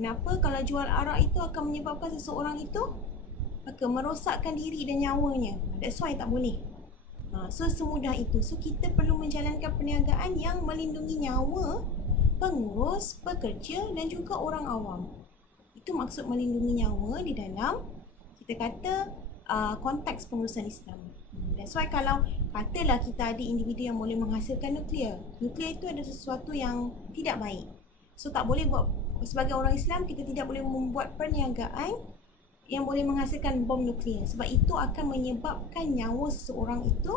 Kenapa? Kalau jual arak itu akan menyebabkan seseorang itu akan merosakkan diri dan nyawanya. That's why tak boleh. So semudah itu. So kita perlu menjalankan perniagaan yang melindungi nyawa pengurus, pekerja dan juga orang awam. Itu maksud melindungi nyawa di dalam kita kata konteks pengurusan Islam. That's why kalau katalah kita ada individu yang boleh menghasilkan nuklear. Nuklear itu ada sesuatu yang tidak baik. So tak boleh buat, sebagai orang Islam kita tidak boleh membuat perniagaan yang boleh menghasilkan bom nuklear. Sebab itu akan menyebabkan nyawa seseorang itu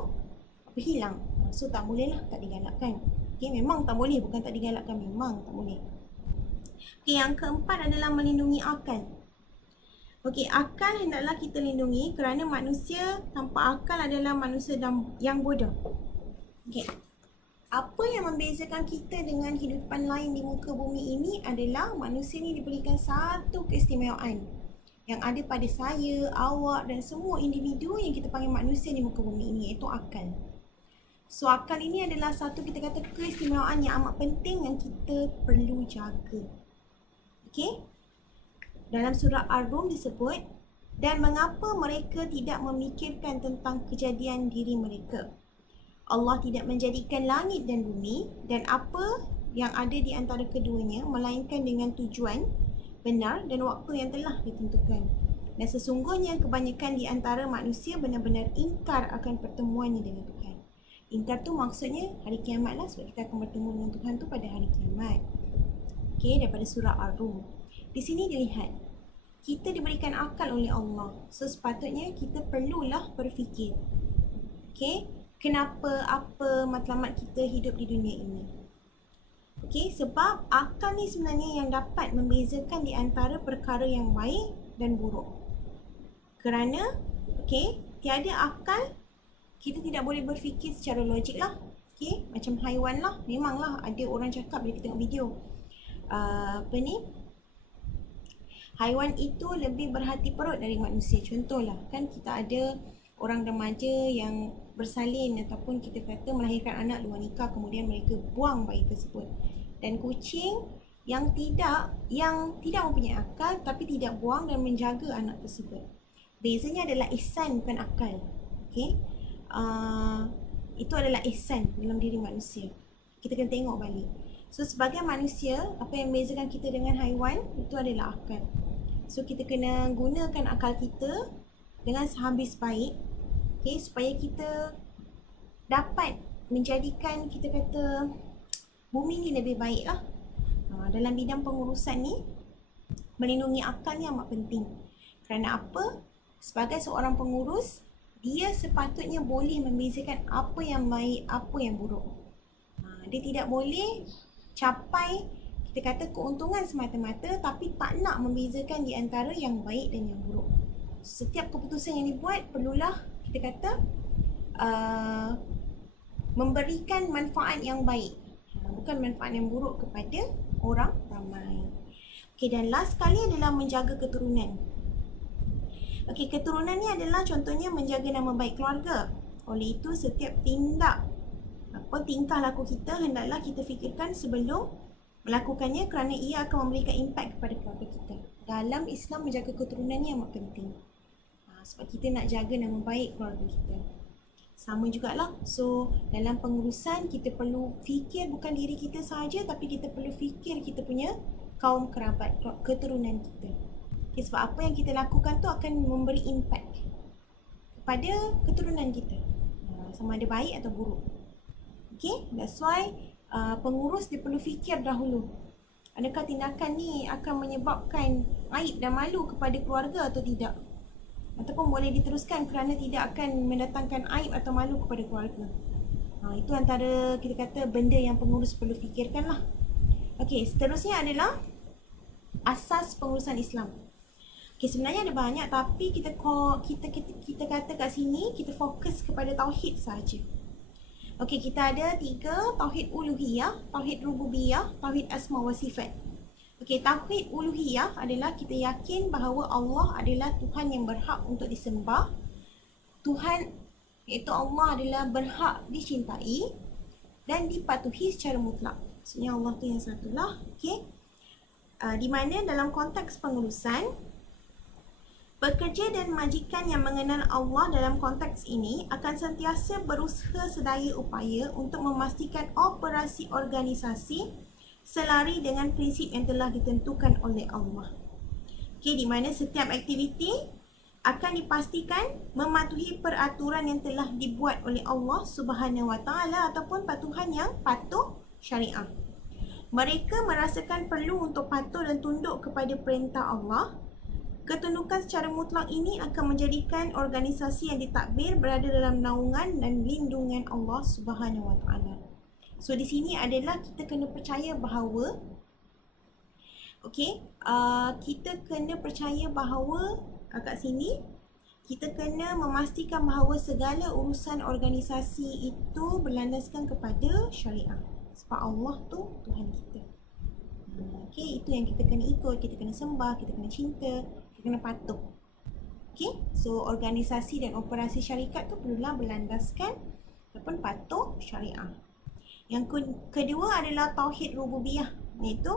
hilang. So tak bolehlah, tak digalakkan. Okay, memang tak boleh, bukan tak digalakkan, memang tak boleh. Okay, yang keempat adalah melindungi akal. Okey, akal hendaklah kita lindungi kerana manusia tanpa akal adalah manusia yang bodoh. Okey. Apa yang membezakan kita dengan hidupan lain di muka bumi ini adalah manusia ni diberikan satu keistimewaan yang ada pada saya, awak dan semua individu yang kita panggil manusia di muka bumi ini, iaitu akal. So akal ini adalah satu kita kata keistimewaan yang amat penting yang kita perlu jaga. Okey? Dalam surah Ar-Rum disebut, dan mengapa mereka tidak memikirkan tentang kejadian diri mereka. Allah tidak menjadikan langit dan bumi dan apa yang ada di antara keduanya melainkan dengan tujuan benar dan waktu yang telah ditentukan. Dan sesungguhnya kebanyakan di antara manusia benar-benar ingkar akan pertemuannya dengan Tuhan. Ingkar tu maksudnya hari kiamat lah, sebab kita akan bertemu dengan Tuhan tu pada hari kiamat. Okey, daripada surah Ar-Rum. Di sini dilihat, kita diberikan akal oleh Allah. So sepatutnya kita perlulah berfikir. Okey, kenapa, apa matlamat kita hidup di dunia ini. Okey, sebab akal ni sebenarnya yang dapat membezakan di antara perkara yang baik dan buruk. Kerana, okey, tiada akal, kita tidak boleh berfikir secara logik lah. Okey, macam haiwan lah. Memanglah ada orang cakap bila kita tengok video. Haiwan itu lebih berhati perut dari manusia. Contohlah, kan kita ada orang remaja yang bersalin ataupun kita kata melahirkan anak luar nikah, kemudian mereka buang bayi tersebut. Dan kucing yang tidak mempunyai akal tapi tidak buang dan menjaga anak tersebut. Bezanya adalah ihsan, bukan akal. Okey. Itu adalah ihsan dalam diri manusia. Kita kena tengok balik. So sebagai manusia, apa yang membezakan kita dengan haiwan itu adalah akal. So kita kena gunakan akal kita dengan sehabis baik, okay, supaya kita dapat menjadikan kita kata bumi ni lebih baik lah. Dalam bidang pengurusan ni, melindungi akal ni amat penting. Kerana apa? Sebagai seorang pengurus, dia sepatutnya boleh membezakan apa yang baik, apa yang buruk. Dia tidak boleh capai kita kata keuntungan semata-mata tapi tak nak membezakan di antara yang baik dan yang buruk. Setiap keputusan yang dibuat perlulah kita kata memberikan manfaat yang baik, bukan manfaat yang buruk kepada orang ramai. Okey, dan last sekali adalah menjaga keturunan. Okey, keturunan ni adalah contohnya menjaga nama baik keluarga. Oleh itu setiap tingkah laku kita hendaklah kita fikirkan sebelum melakukannya kerana ia akan memberikan impak kepada keluarga kita. Dalam Islam menjaga keturunan ni amat penting. Sebab kita nak jaga nama baik keluarga kita. Sama jugalah. So, dalam pengurusan kita perlu fikir bukan diri kita sahaja, tapi kita perlu fikir kita punya kaum kerabat, keturunan kita. Okay, sebab apa yang kita lakukan tu akan memberi impact kepada keturunan kita. Sama ada baik atau buruk. Okay, that's why pengurus dia perlu fikir dahulu. Adakah tindakan ni akan menyebabkan aib dan malu kepada keluarga atau tidak? Ataupun boleh diteruskan kerana tidak akan mendatangkan aib atau malu kepada keluarga. Itu antara kita kata benda yang pengurus perlu fikirkan lah. Okey, seterusnya adalah asas pengurusan Islam. Okey, sebenarnya ada banyak tapi kita kata kat sini kita fokus kepada tauhid saja. Okey, kita ada 3, tauhid uluhiyah, tauhid rububiyah, tauhid asma wa sifat. Okey, tauhid uluhiyah adalah kita yakin bahawa Allah adalah Tuhan yang berhak untuk disembah. Tuhan iaitu Allah adalah berhak dicintai dan dipatuhi secara mutlak. Maksudnya Allah tu yang satulah. Okey. Di mana dalam konteks pengurusan, pekerja dan majikan yang mengenal Allah dalam konteks ini akan sentiasa berusaha sedaya upaya untuk memastikan operasi organisasi selari dengan prinsip yang telah ditentukan oleh Allah. Okey, di mana setiap aktiviti akan dipastikan mematuhi peraturan yang telah dibuat oleh Allah Subhanahu Wa Taala ataupun patuhan yang patuh syariah. Mereka merasakan perlu untuk patuh dan tunduk kepada perintah Allah. Ketundukan secara mutlak ini akan menjadikan organisasi yang ditadbir berada dalam naungan dan lindungan Allah Subhanahu Wa Taala. So di sini adalah kita kena percaya bahawa kita kena percaya bahawa kat sini kita kena memastikan bahawa segala urusan organisasi itu berlandaskan kepada syariah. Sebab Allah tu Tuhan kita. Okey, itu yang kita kena ikut, kita kena sembah, kita kena cinta, kita kena patuh. Okey, so organisasi dan operasi syarikat tu perlulah berlandaskan ataupun patuh syariah. Yang kedua adalah tauhid rububiyah, iaitu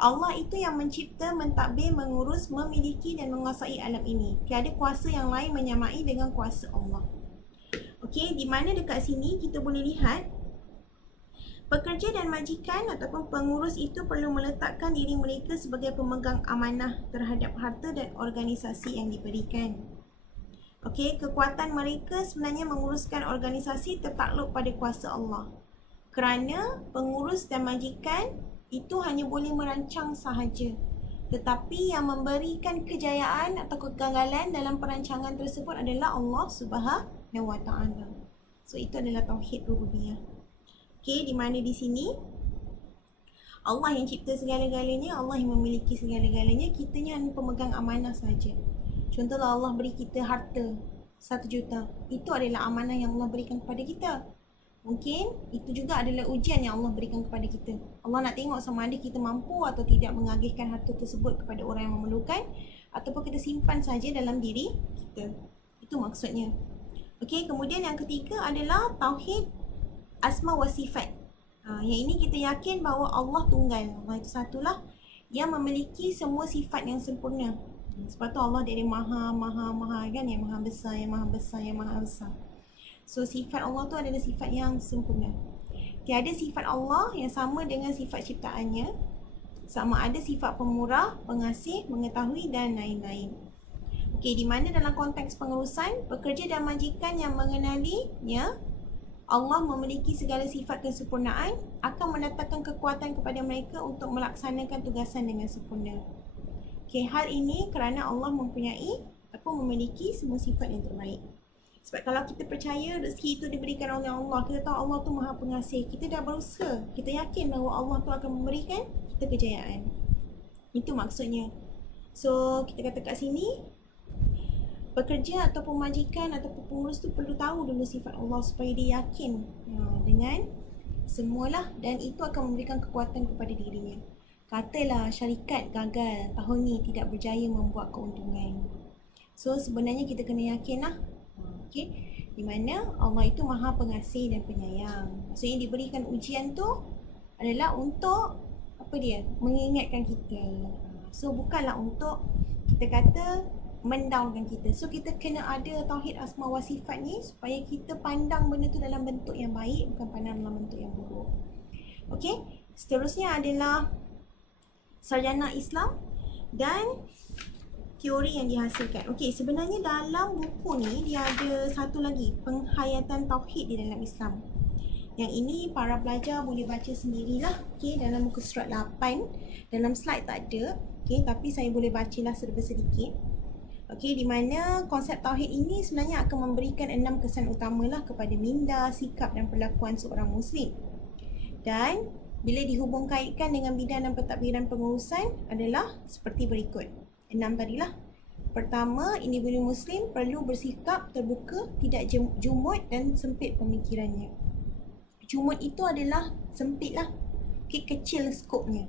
Allah itu yang mencipta, mentadbir, mengurus, memiliki dan menguasai alam ini. Tiada kuasa yang lain menyamai dengan kuasa Allah. Okey, di mana dekat sini kita boleh lihat pekerja dan majikan ataupun pengurus itu perlu meletakkan diri mereka sebagai pemegang amanah terhadap harta dan organisasi yang diberikan. Okey, kekuatan mereka sebenarnya menguruskan organisasi tertakluk pada kuasa Allah. Kerana pengurus dan majikan itu hanya boleh merancang sahaja. Tetapi yang memberikan kejayaan atau kegagalan dalam perancangan tersebut adalah Allah Subhanahu Wa Taala. So itu adalah tauhid rububiyah. Okey, di mana di sini Allah yang cipta segala-galanya, Allah yang memiliki segala-galanya, kitanya hanya pemegang amanah saja. Contohlah Allah beri kita harta 1 juta. Itu adalah amanah yang Allah berikan kepada kita. Mungkin itu juga adalah ujian yang Allah berikan kepada kita. Allah nak tengok sama ada kita mampu atau tidak mengagihkan harta tersebut kepada orang yang memerlukan, ataupun kita simpan saja dalam diri kita. Itu maksudnya. Okey, kemudian yang ketiga adalah tauhid asma wa sifat. Yang ini kita yakin bahawa Allah tunggal. Allah itu satulah yang memiliki semua sifat yang sempurna. Sebab tu Allah dia maha kan, yang maha besar, yang maha besar, yang maha besar. So sifat Allah tu adalah sifat yang sempurna. Tiada sifat Allah yang sama dengan sifat ciptaannya. Sama ada sifat pemurah, pengasih, mengetahui dan lain-lain. Okey, di mana dalam konteks pengurusan, pekerja dan majikan yang mengenalinya Allah memiliki segala sifat kesempurnaan akan mendatangkan kekuatan kepada mereka untuk melaksanakan tugasan dengan sempurna. Okey, hal ini kerana Allah mempunyai ataupun memiliki semua sifat yang terbaik. Sebab kalau kita percaya rezeki itu diberikan oleh Allah, kita tahu Allah tu maha pengasih, kita dah berusaha, kita yakin bahawa Allah tu akan memberikan kita kejayaan. Itu maksudnya. So kita kata kat sini, pekerja ataupun majikan ataupun pengurus tu perlu tahu dulu sifat Allah supaya dia yakin dengan semualah, dan itu akan memberikan kekuatan kepada dirinya. Katalah syarikat gagal tahun ni, tidak berjaya membuat keuntungan. So sebenarnya kita kena yakin lah. Okay, di mana Allah itu maha pengasih dan penyayang. Maksudnya diberikan ujian tu adalah untuk apa dia? Mengingatkan kita So bukanlah untuk kita kata mendownkan kita. So kita kena ada tauhid asma wa sifat ni supaya kita pandang benda tu dalam bentuk yang baik, bukan pandang dalam bentuk yang buruk. Okey, seterusnya adalah sarjana Islam dan teori yang dihasilkan. Okey, sebenarnya dalam buku ni dia ada satu lagi, penghayatan tauhid di dalam Islam. Yang ini para pelajar boleh baca sendirilah. Okey, dalam muka surat 8, dalam slide tak ada. Okey, tapi saya boleh bacalah serba sedikit. Okey, di mana konsep tauhid ini sebenarnya akan memberikan 6 kesan utamalah kepada minda, sikap dan perlakuan seorang muslim. Dan bila dihubung kaitkan dengan bidang dan pentadbiran pengurusan adalah seperti berikut. 6 tadilah. Pertama, individu muslim perlu bersikap terbuka, tidak jumud dan sempit pemikirannya. Jumud itu adalah sempitlah, kecil skopnya.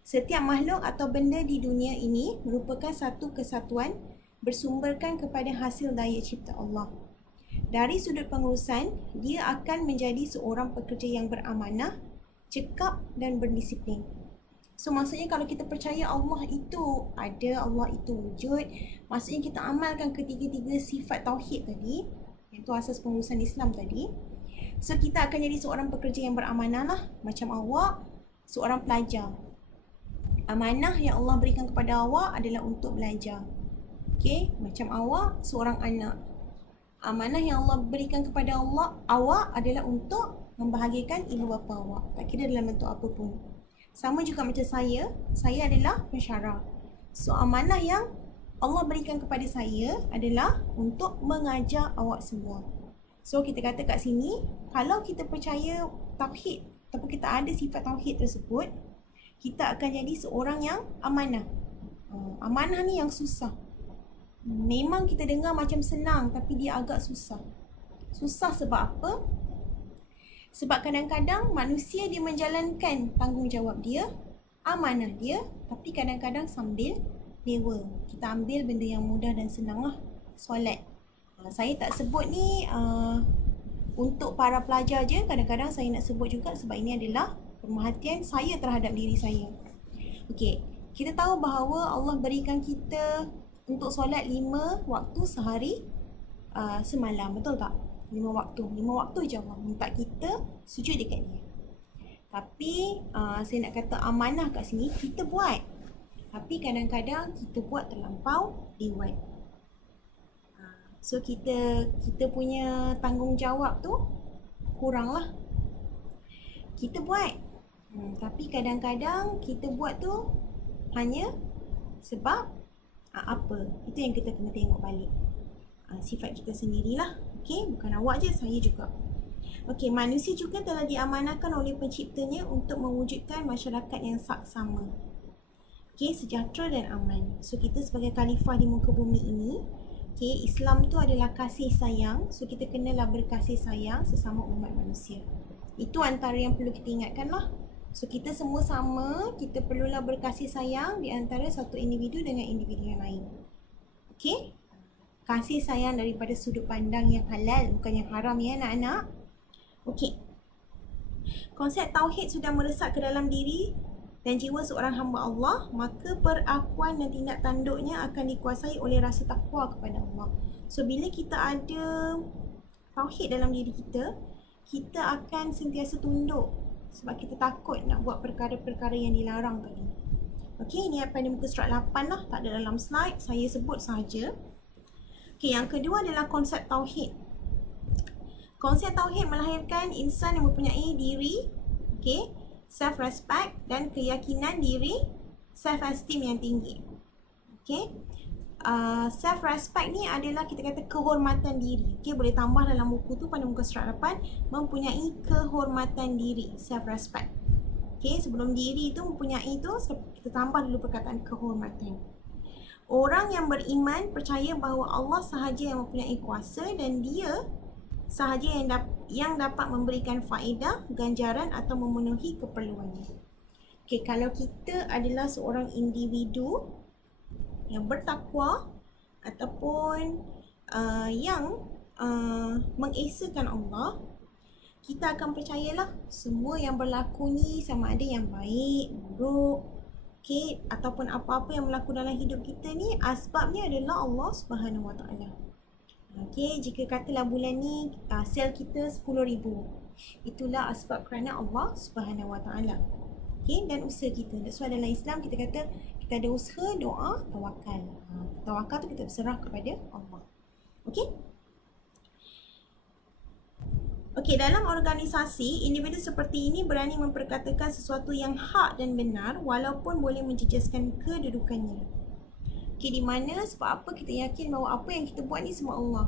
Setiap makhluk atau benda di dunia ini merupakan satu kesatuan bersumberkan kepada hasil daya cipta Allah. Dari sudut pengurusan, dia akan menjadi seorang pekerja yang beramanah, cekap dan berdisiplin. So maksudnya kalau kita percaya Allah itu ada, Allah itu wujud, maksudnya kita amalkan ketiga-tiga sifat tauhid tadi, iaitu asas pengurusan Islam tadi. So kita akan jadi seorang pekerja yang beramanah lah, macam awak seorang pelajar. Amanah yang Allah berikan kepada awak adalah untuk belajar. Okey, macam awak seorang anak. Amanah yang Allah berikan kepada awak adalah untuk membahagiakan ibu bapa awak, tak kira dalam bentuk apa pun. Sama juga macam saya adalah pensyarah. So amanah yang Allah berikan kepada saya adalah untuk mengajar awak semua. So kita kata kat sini, kalau kita percaya tauhid ataupun kita ada sifat tauhid tersebut, kita akan jadi seorang yang amanah. Amanah ni yang susah. Memang kita dengar macam senang, tapi dia agak susah. Susah sebab apa? Sebab kadang-kadang manusia dia menjalankan tanggungjawab dia, amanah dia, tapi kadang-kadang sambil lewa. Kita ambil benda yang mudah dan senang lah, solat. Saya tak sebut ni untuk para pelajar je, kadang-kadang saya nak sebut juga sebab ini adalah pemerhatian saya terhadap diri saya. Okey, kita tahu bahawa Allah berikan kita untuk solat 5 waktu sehari semalam, betul tak? 5 waktu je Allah minta kita sujud dekat dia. Tapi saya nak kata amanah kat sini kita buat, tapi kadang-kadang kita buat terlampau lewat. So kita punya tanggungjawab tu kurang lah. Kita buat, tapi kadang-kadang kita buat tu hanya sebab apa? Itu yang kita kena tengok balik. Sifat kita sendirilah. Okey, bukan awak je, saya juga. Okey, manusia juga telah diamanahkan oleh penciptanya untuk mewujudkan masyarakat yang saksama. Okey, sejahtera dan aman. So kita sebagai khalifah di muka bumi ini, okey, Islam tu adalah kasih sayang. So kita kenalah berkasih sayang sesama umat manusia. Itu antara yang perlu kita ingatkan lah. So kita semua sama, kita perlulah berkasih sayang di antara satu individu dengan individu yang lain. Okey? Kasih sayang daripada sudut pandang yang halal, bukan yang haram ya anak-anak. Okey. Konsep tauhid sudah meresap ke dalam diri dan jiwa seorang hamba Allah, maka perakuan dan tindak tanduknya akan dikuasai oleh rasa takwa kepada Allah. So bila kita ada tauhid dalam diri kita, kita akan sentiasa tunduk sebab kita takut nak buat perkara-perkara yang dilarang tadi. Okey, ini apa di muka surat 8 lah, tak ada dalam slide, saya sebut saja. Okey, yang kedua adalah konsep tauhid. Konsep tauhid melahirkan insan yang mempunyai diri, okey, self-respect dan keyakinan diri, self-esteem yang tinggi. Okey, self-respect ni adalah kita kata kehormatan diri. Okey, boleh tambah dalam buku tu pada muka surat 8, mempunyai kehormatan diri, self-respect. Okey, sebelum diri tu mempunyai tu, kita tambah dulu perkataan kehormatan. Orang yang beriman percaya bahawa Allah sahaja yang mempunyai kuasa dan dia sahaja yang dapat memberikan faedah, ganjaran atau memenuhi keperluannya. Okey, kalau kita adalah seorang individu yang bertakwa ataupun yang mengesakan Allah, kita akan percayalah semua yang berlaku ni sama ada yang baik, buruk, okey, ataupun apa-apa yang berlaku dalam hidup kita ni, asbabnya adalah Allah Subhanahu Wa Taala. Okey, jika katalah bulan ni sel kita 10,000, itulah asbab kerana Allah Subhanahu Wa Taala. Okey, dan usaha kita. That's why dalam Islam kita kata kita ada usaha, doa, tawakal. Tawakal tu kita berserah kepada Allah. Okey? Okey, dalam organisasi, individu seperti ini berani memperkatakan sesuatu yang hak dan benar walaupun boleh menjejaskan kedudukannya. Okey, di mana sebab apa kita yakin bahawa apa yang kita buat ni semua Allah.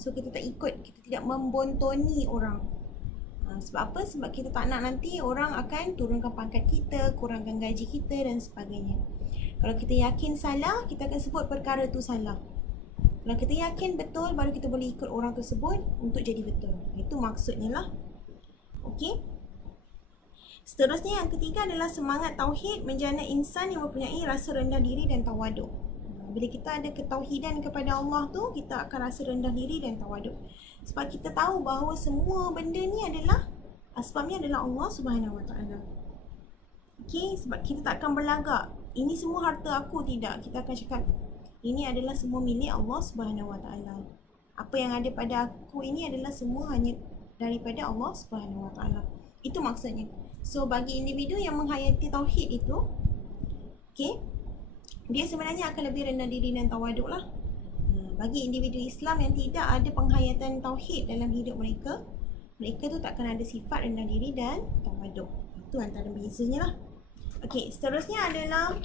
So kita tak ikut, kita tidak membontoni orang. Sebab apa? Sebab kita tak nak nanti orang akan turunkan pangkat kita, kurangkan gaji kita dan sebagainya. Kalau kita yakin salah, kita akan sebut perkara tu salah. Kalau kita yakin betul, baru kita boleh ikut orang tersebut untuk jadi betul. Itu maksudnya lah. Okey. Seterusnya yang ketiga adalah semangat tauhid menjana insan yang mempunyai rasa rendah diri dan tawaduk. Bila kita ada ketauhidan kepada Allah tu, kita akan rasa rendah diri dan tawaduk. Sebab kita tahu bahawa semua benda ni adalah asbabnya adalah Allah Subhanahu Wa Taala. Okey, sebab kita tak akan berlagak. Ini semua harta aku, tidak. Kita akan cakap ini adalah semua milik Allah Subhanahu Wa Taala. Apa yang ada pada aku ini adalah semua hanya daripada Allah Subhanahu Wa Taala. Itu maksudnya. So bagi individu yang menghayati tauhid itu, okey, dia sebenarnya akan lebih rendah diri dan tawaduk lah. Bagi individu Islam yang tidak ada penghayatan tauhid dalam hidup mereka, mereka tu takkan ada sifat rendah diri dan tawaduk. Itu antara bezanya lah. Okey, seterusnya adalah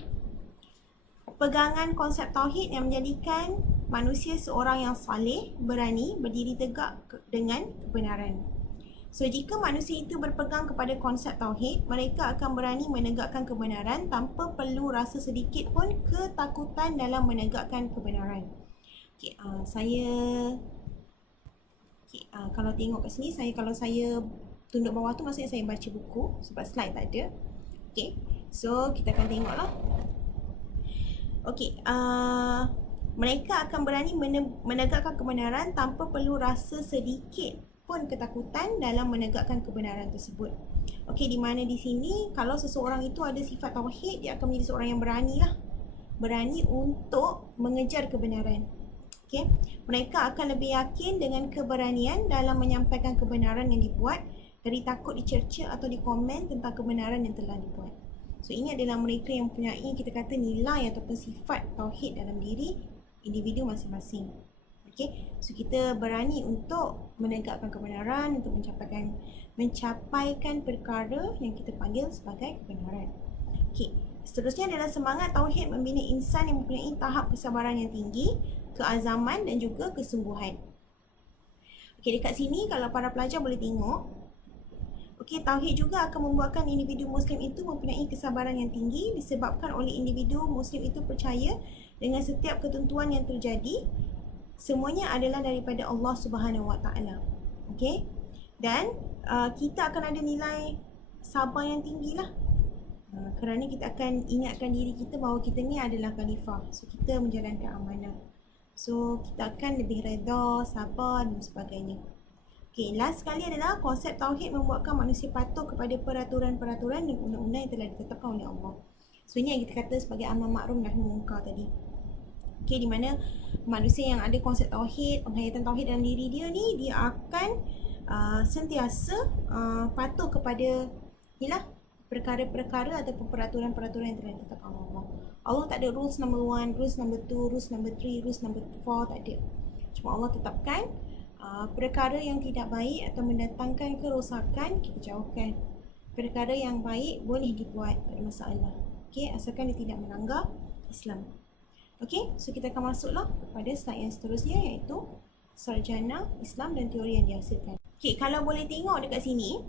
pegangan konsep tauhid yang menjadikan manusia seorang yang saleh, berani, berdiri tegak dengan kebenaran. So, jika manusia itu berpegang kepada konsep tauhid, mereka akan berani menegakkan kebenaran tanpa perlu rasa sedikit pun ketakutan dalam menegakkan kebenaran. Okay, kalau tengok kat sini, kalau saya tunduk bawah tu maksudnya saya baca buku sebab slide tak ada. Okay, so kita akan tengoklah. Okey, mereka akan berani menegakkan kebenaran tanpa perlu rasa sedikit pun ketakutan dalam menegakkan kebenaran tersebut. Okey, di mana di sini kalau seseorang itu ada sifat tauhid, dia akan menjadi seorang yang berani lah. Berani untuk mengejar kebenaran. Okey, mereka akan lebih yakin dengan keberanian dalam menyampaikan kebenaran yang dibuat dari takut dicerca atau dikomen tentang kebenaran yang telah dibuat. So ini adalah mereka yang mempunyai kita kata nilai ataupun sifat tauhid dalam diri individu masing-masing. Okey, so kita berani untuk menegakkan kebenaran, untuk mencapaikan perkara yang kita panggil sebagai kebenaran. Okey, seterusnya adalah semangat tauhid membina insan yang mempunyai tahap kesabaran yang tinggi, keazaman dan juga kesungguhan. Okey, dekat sini kalau para pelajar boleh tengok, okey, tauhid juga akan membuatkan individu Muslim itu mempunyai kesabaran yang tinggi disebabkan oleh individu Muslim itu percaya dengan setiap ketentuan yang terjadi semuanya adalah daripada Allah Subhanahu Wa Taala. Okey, dan kita akan ada nilai sabar yang tinggi lah. Kerana kita akan ingatkan diri kita bahawa kita ni adalah khalifah. So kita menjalankan amanah. So kita akan lebih redha, sabar dan sebagainya. Okay, last sekali adalah konsep tauhid membuatkan manusia patuh kepada peraturan-peraturan dan undang-undang yang telah ditetapkan oleh Allah. So ini yang kita kata sebagai amar ma'ruf nahi munkar tadi. Okay, di mana manusia yang ada konsep tauhid, penghayatan tauhid dalam diri dia ni, dia akan sentiasa patuh kepada inilah perkara-perkara ataupun peraturan-peraturan yang telah ditetapkan oleh Allah. Allah tak ada rules number 1, rules number 2, rules number 3, rules number 4, tak ada. Cuma Allah tetapkan perkara yang tidak baik atau mendatangkan kerosakan kita jauhkan. Perkara yang baik boleh dibuat, tak ada masalah. Okey, asalkan dia tidak melanggar Islam. Okey, so kita akan masuklah kepada slide yang seterusnya iaitu sarjana Islam dan teori yang dihasilkan. Okey, kalau boleh tengok dekat sini,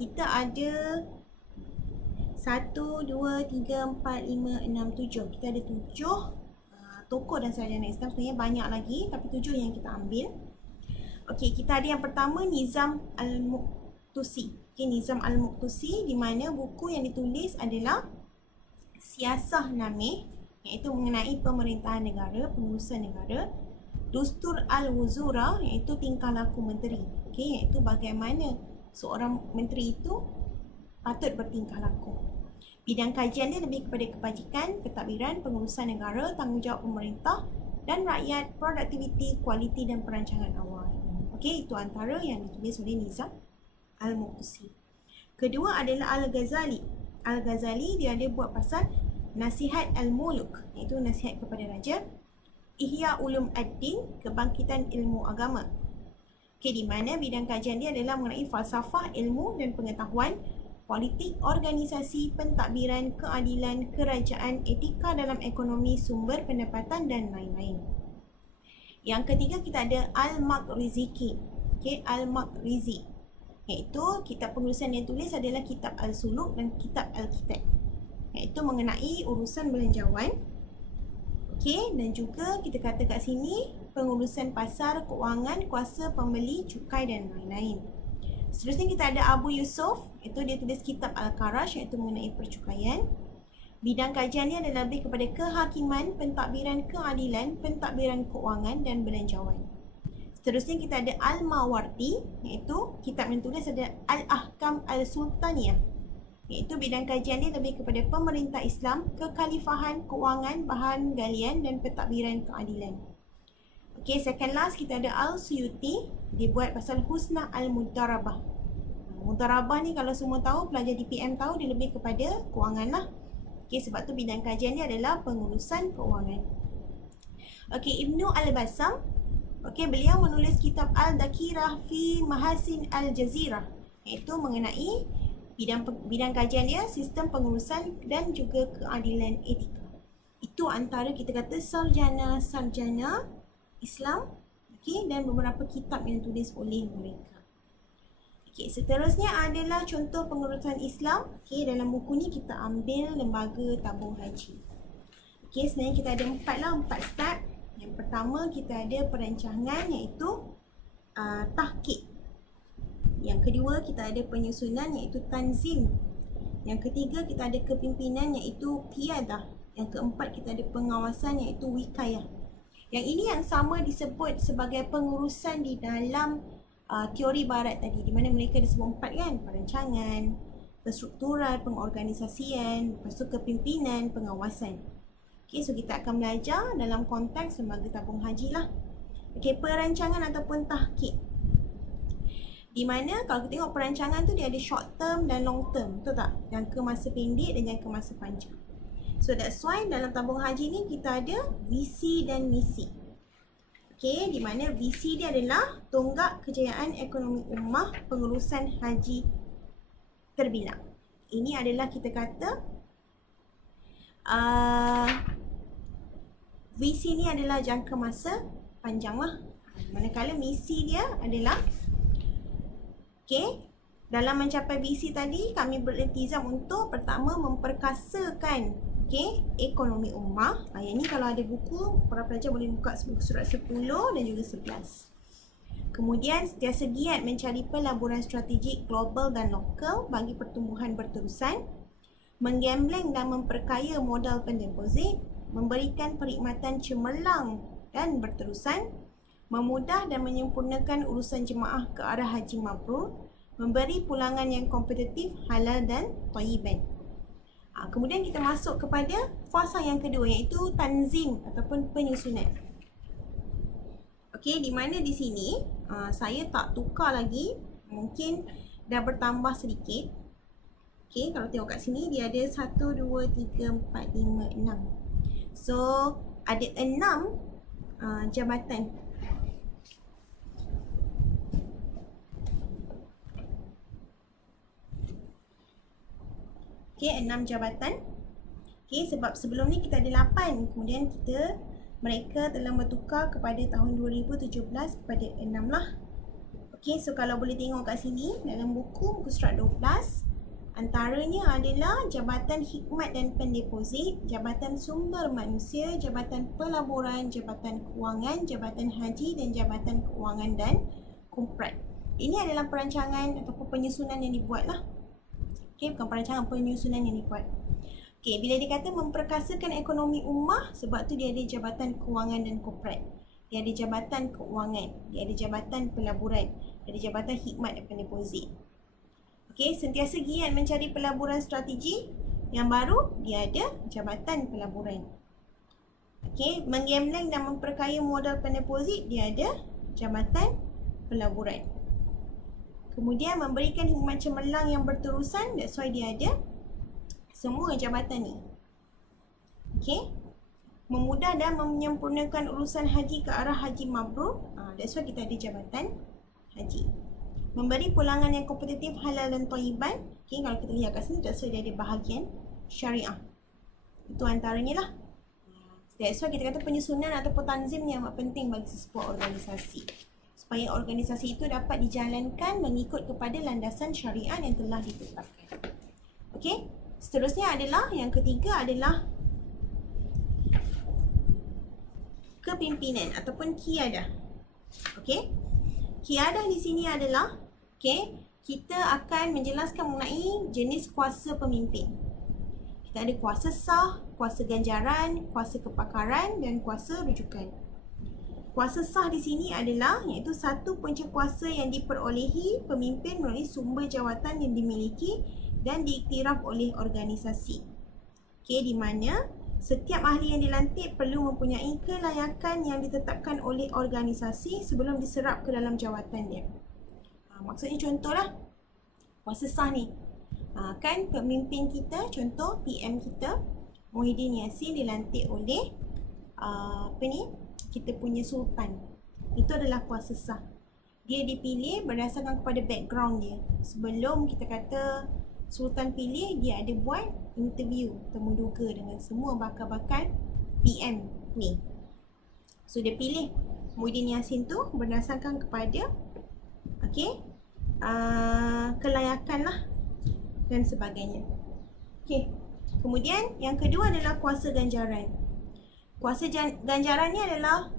kita ada 1, 2, 3, 4, 5, 6, 7. Kita ada 7 tokoh dan sarjana Islam. Sebenarnya banyak lagi tapi 7 yang kita ambil. Okey, kita ada yang pertama Nizam Al-Muqtusi. Okey, Nizam Al-Muqtusi di mana buku yang ditulis adalah Siasah Nameh, iaitu mengenai pemerintahan negara, pengurusan negara. Dustur Al-Wuzura, iaitu tingkah laku menteri. Okey, iaitu bagaimana seorang menteri itu patut bertingkah laku. Bidang kajian dia lebih kepada kebajikan, pentadbiran, pengurusan negara, tanggungjawab pemerintah dan rakyat, produktiviti, kualiti dan perancangan awal. Okey, itu antara yang ditulis oleh Nizam Al-Muqtasid. Kedua adalah Al-Ghazali. Al-Ghazali dia ada buat pasal Nasihat Al-Muluk, iaitu nasihat kepada raja. Ihya Ulum Ad-Din, kebangkitan ilmu agama. Okey, di mana bidang kajian dia adalah mengenai falsafah, ilmu dan pengetahuan, politik, organisasi, pentadbiran, keadilan, kerajaan, etika dalam ekonomi, sumber pendapatan dan lain-lain. Yang ketiga kita ada Al-Maqrizi. Okey, Al-Maqrizi, iaitu kitab pengurusan yang tulis adalah kitab Al-Suluk dan kitab Al-Kitab, iaitu mengenai urusan belanjawan. Okey, dan juga kita kata kat sini pengurusan pasar, keuangan, kuasa pembeli, cukai dan lain-lain. Seterusnya kita ada Abu Yusuf, itu dia tulis kitab Al-Karash, iaitu mengenai percukaian. Bidang kajiannya adalah lebih kepada kehakiman, pentadbiran keadilan, pentadbiran keuangan dan belanjawan. Seterusnya kita ada Al-Mawardi, iaitu kitab yang tulis ada Al-Ahkam Al-Sultaniyah, iaitu bidang kajian dia lebih kepada pemerintah Islam, kekhalifahan, keuangan, bahan galian dan pentadbiran keadilan. Okey, second last kita ada Al-Suyuti, dia buat pasal Husnah Al-Mudarabah. Mudarabah ni kalau semua tahu, pelajar DPM tahu, dia lebih kepada kewangan lah. Okey, sebab tu bidang kajian dia adalah pengurusan keuangan. Okey, Ibnu Al-Basam, okey, beliau menulis kitab Al-Dakirah fi Mahasin Al-Jazirah, iaitu mengenai bidang kajian dia sistem pengurusan dan juga keadilan etika. Itu antara kita kata sarjana Islam, okey, dan beberapa kitab yang tulis oleh mereka. Okey, seterusnya adalah contoh pengurusan Islam. Okey, dalam buku ni kita ambil lembaga tabung haji. Okey, sebenarnya kita ada empat step. Yang pertama kita ada perancangan, iaitu tahqiq. Yang kedua kita ada penyusunan, iaitu tanzim. Yang ketiga kita ada kepimpinan, iaitu qiyadah. Yang keempat kita ada pengawasan, iaitu wikayah. Yang ini yang sama disebut sebagai pengurusan di dalam teori barat tadi, di mana mereka disebut empat kan, perancangan, penstrukturan, pengorganisasian, lepas tu kepimpinan, pengawasan. Okey, so kita akan belajar dalam konteks lembaga tabung haji lah. Okey, perancangan ataupun tahqiq. Di mana kalau kita tengok perancangan tu dia ada short term dan long term, betul tak? Jangka masa pendek dan jangka masa panjang. So that's why dalam tabung haji ni kita ada visi dan misi. Okey, di mana visi dia adalah tonggak kejayaan ekonomi ummah pengurusan haji terbilang. Ini adalah kita kata visi ni adalah jangka masa panjang lah. Manakala misi dia adalah okey, dalam mencapai visi tadi kami beriltizam untuk pertama memperkasakan ekonomi ummah. Yang ni kalau ada buku, para pelajar boleh buka surat 10 dan juga 11. Kemudian sentiasa giat mencari pelaburan strategik global dan lokal bagi pertumbuhan berterusan, menggambleng dan memperkaya modal pendeposit, memberikan perkhidmatan cemerlang dan berterusan, memudah dan menyempurnakan urusan jemaah ke arah haji mabrur, memberi pulangan yang kompetitif, halal dan thayyiban. Kemudian kita masuk kepada fasa yang kedua, iaitu tanzim ataupun penyusunan. Okey, di mana di sini saya tak tukar lagi, mungkin dah bertambah sedikit. Okey, kalau tengok kat sini dia ada 1, 2, 3, 4, 5, 6. So ada 6 jabatan. Okey, 6 jabatan. Okey, sebab sebelum ni kita ada 8. Kemudian mereka telah bertukar kepada tahun 2017 kepada 6 lah. Okey, so kalau boleh tengok kat sini dalam buku surat 12, antaranya adalah Jabatan Hikmat dan Pendeposit, Jabatan Sumber Manusia, Jabatan Pelaburan, Jabatan Kewangan, Jabatan Haji dan Jabatan Kewangan dan Kumprat. Ini adalah perancangan ataupun penyusunan yang dibuat lah. Okey, bukan perancangan, penyusunan yang dibuat. Okey, bila dikata memperkasakan ekonomi ummah, sebab tu dia ada Jabatan Kewangan dan Kumprat. Dia ada Jabatan Kewangan, dia ada Jabatan Pelaburan, dia ada Jabatan Hikmat dan Pendeposit. Okey, sentiasa giat mencari pelaburan strategi Yang baru, dia ada jabatan pelaburan. Okey, menggambling dan memperkaya modal pendeposit, dia ada jabatan pelaburan. Kemudian memberikan khidmat cemerlang yang berterusan, that's why dia ada semua jabatan ni. Okey, memudah dan menyempurnakan urusan haji ke arah haji mabrur, that's why kita ada jabatan haji. Memberi pulangan yang kompetitif, halal dan thayyiban. Okey, kalau kita lihat kat sini, that's why dia ada bahagian syariah. Itu antaranya lah. That's why kita kata penyusunan ataupun tanzim yang amat penting bagi sebuah organisasi, supaya organisasi itu dapat dijalankan mengikut kepada landasan syariat yang telah ditetapkan. Okey, seterusnya adalah yang ketiga adalah kepimpinan ataupun qiyadah. Okey, qiyadah di sini adalah kita akan menjelaskan mengenai jenis kuasa pemimpin. Kita ada kuasa sah, kuasa ganjaran, kuasa kepakaran dan kuasa rujukan. Kuasa sah di sini adalah iaitu satu punca kuasa yang diperolehi pemimpin melalui sumber jawatan yang dimiliki dan diiktiraf oleh organisasi. Okey, di mana setiap ahli yang dilantik perlu mempunyai kelayakan yang ditetapkan oleh organisasi sebelum diserap ke dalam jawatannya. Maksudnya contohlah kuasa sah ni. Kan pemimpin kita, contoh PM kita Muhyiddin Yassin dilantik oleh kita punya sultan. Itu adalah kuasa sah. Dia dipilih berdasarkan kepada background dia. Sebelum kita kata sultan pilih, dia ada buat interview temuduga dengan semua bakal-bakal PM ni. So dia pilih Muhyiddin Yassin tu berdasarkan kepada kelayakan lah dan sebagainya. Okey. Kemudian yang kedua adalah kuasa ganjaran. Kuasa ganjaran ni adalah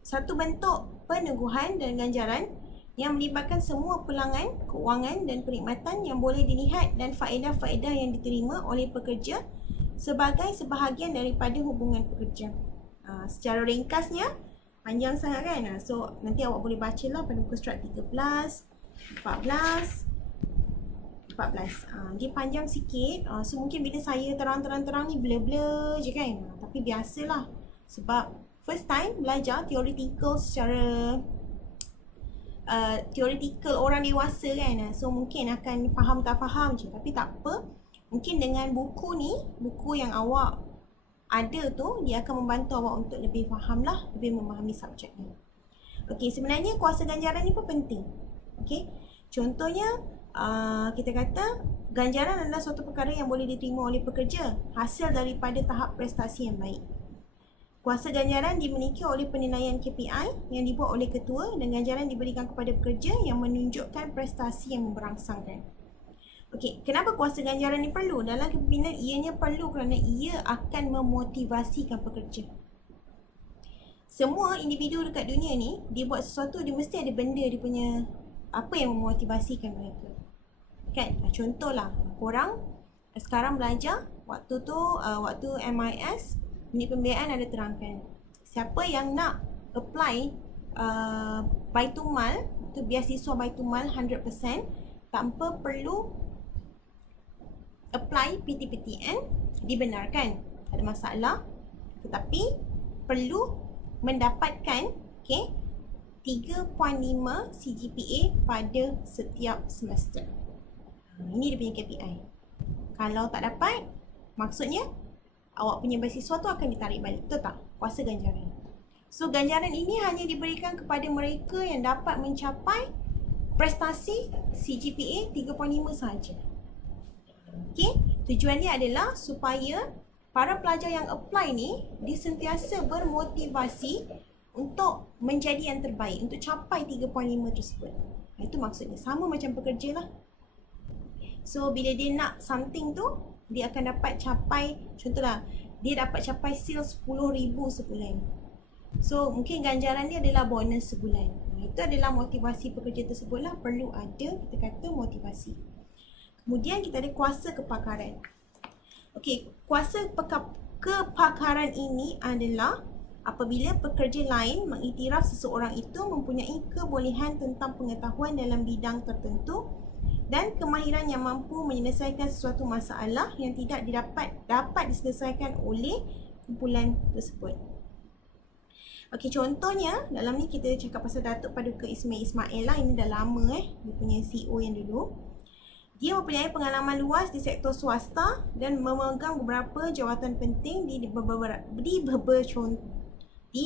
satu bentuk peneguhan dan ganjaran yang melibatkan semua pulangan, keuangan dan perkhidmatan yang boleh dilihat dan faedah-faedah yang diterima oleh pekerja sebagai sebahagian daripada hubungan pekerja. Secara ringkasnya, panjang sangat kan? So nanti awak boleh baca lah pada muka surat 13, 14. Dia panjang sikit. So mungkin bila saya terang-terang ni blur-blur je kan. Tapi biasalah. Sebab first time belajar theoretical secara theoretical orang dewasa kan. So mungkin akan faham tak faham je. Tapi tak apa. Mungkin dengan buku ni, buku yang awak ada tu, dia akan membantu awak untuk lebih faham lah, lebih memahami subjek ni. Okey, sebenarnya kuasa ganjaran ni pun penting. Okey, contohnya kita kata ganjaran adalah suatu perkara yang boleh diterima oleh pekerja hasil daripada tahap prestasi yang baik. Kuasa ganjaran dimiliki oleh penilaian KPI yang dibuat oleh ketua dan ganjaran diberikan kepada pekerja yang menunjukkan prestasi yang memberangsangkan. Okey, kenapa kuasa ganjaran ni perlu? Dalam kepimpinan ianya perlu kerana ia akan memotivasikan pekerja. Semua individu dekat dunia ni, dia buat sesuatu, dia mesti ada benda dia punya apa yang memotivasikan mereka. Kan? Contohlah, korang sekarang belajar, waktu tu, waktu MIS, unit pembiayaan ada terangkan. Siapa yang nak apply Baitul-Mal, tu beasiswa Baitul-Mal 100%, tanpa perlu apply PTPTN, dibenarkan. Tak ada masalah. Tetapi, perlu mendapatkan 3.5 CGPA pada setiap semester. Ini dia punya KPI. Kalau tak dapat, maksudnya awak punya beasiswa tu akan ditarik balik. Betul tak? Kuasa ganjaran. So ganjaran ini hanya diberikan kepada mereka yang dapat mencapai prestasi CGPA 3.5 sahaja. Okey, tujuan dia adalah supaya para pelajar yang apply ni dia sentiasa bermotivasi untuk menjadi yang terbaik, untuk capai 3.5 tersebut. Itu maksudnya. Sama macam pekerja lah. So bila dia nak something tu, dia akan dapat capai, contohlah, dia dapat capai sales 10,000 sebulan. So mungkin ganjaran dia adalah bonus sebulan. Itu adalah motivasi pekerja tersebut lah. Perlu ada, kita kata, motivasi. Kemudian kita ada kuasa kepakaran. Okey, kuasa kepakaran ini adalah apabila pekerja lain mengiktiraf seseorang itu mempunyai kebolehan tentang pengetahuan dalam bidang tertentu dan kemahiran yang mampu menyelesaikan sesuatu masalah yang tidak dapat diselesaikan oleh kumpulan tersebut. Okey, contohnya dalam ni kita cakap pasal Datuk Paduka Ismail lah. Ini dah lama dia punya CEO yang dulu. Dia mempunyai pengalaman luas di sektor swasta dan memegang beberapa jawatan penting di